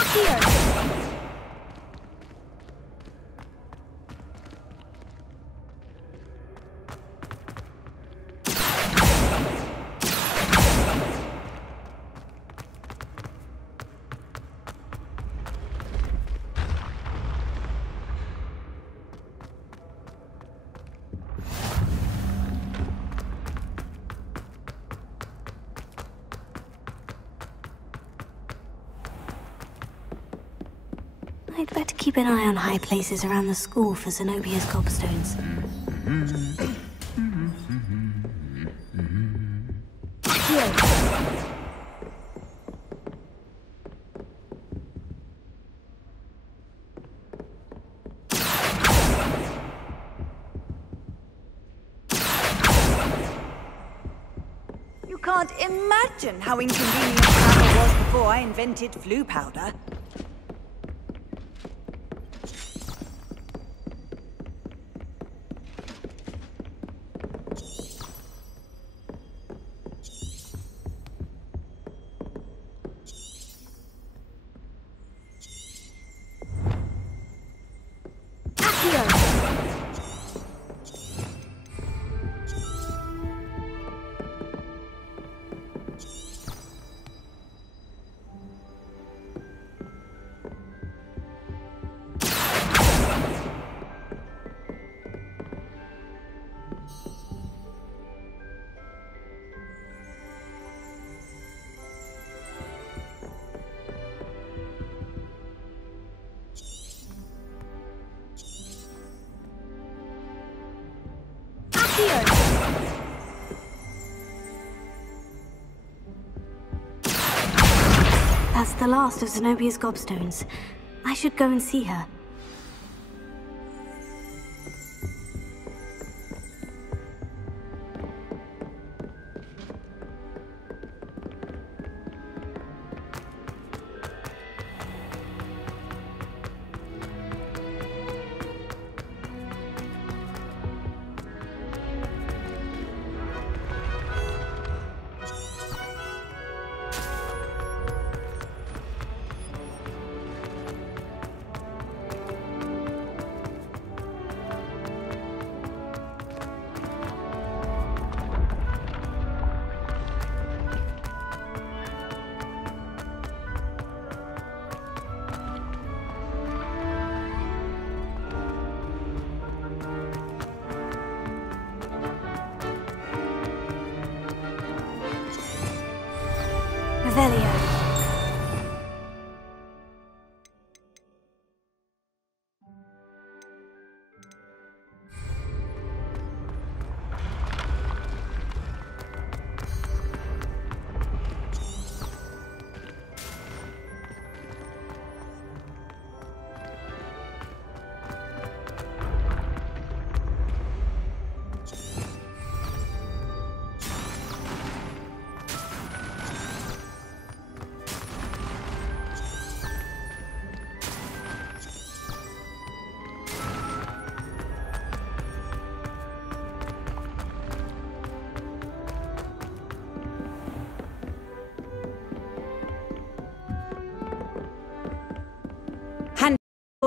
Accio. I'd better keep an eye on high places around the school for Zenobia's gobstones. You can't imagine how inconvenient travel was before I invented flu powder. That's the last of Zenobia's gobstones. I should go and see her.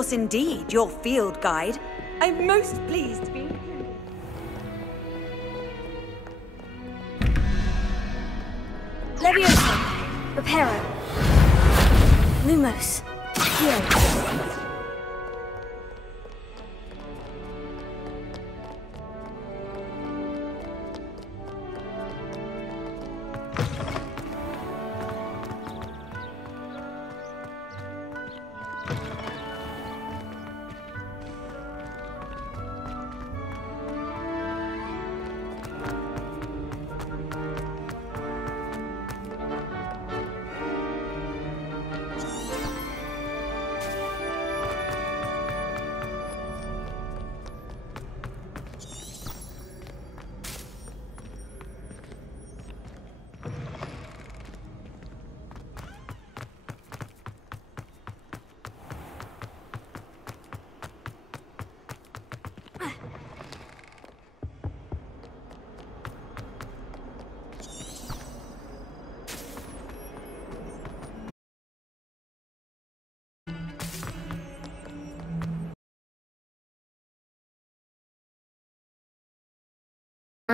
resource indeed, your field guide. I'm most pleased to be included. Leviosa! Reparo! Lumos! Heal!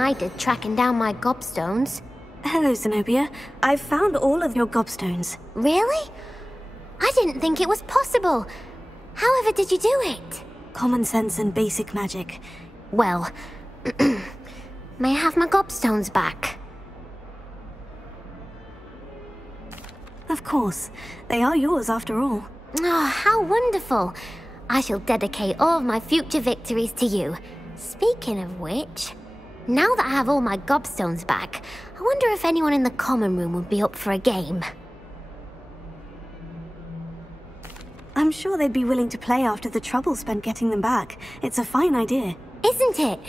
I did tracking down my gobstones. Hello, Zenobia. I've found all of your gobstones. Really? I didn't think it was possible. However did you do it? Common sense and basic magic. Well, may I have my gobstones back? Of course. They are yours after all. Oh, how wonderful. I shall dedicate all of my future victories to you. Speaking of which, now that I have all my gobstones back, I wonder if anyone in the common room would be up for a game. I'm sure they'd be willing to play after the trouble spent getting them back. It's a fine idea. Isn't it?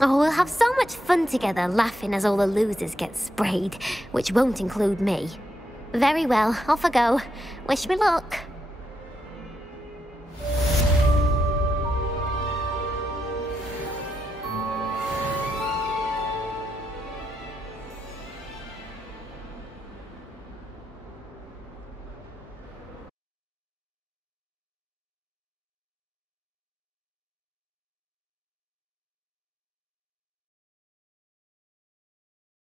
Oh, we'll have so much fun together laughing as all the losers get sprayed, which won't include me. Very well, off I go. Wish me luck.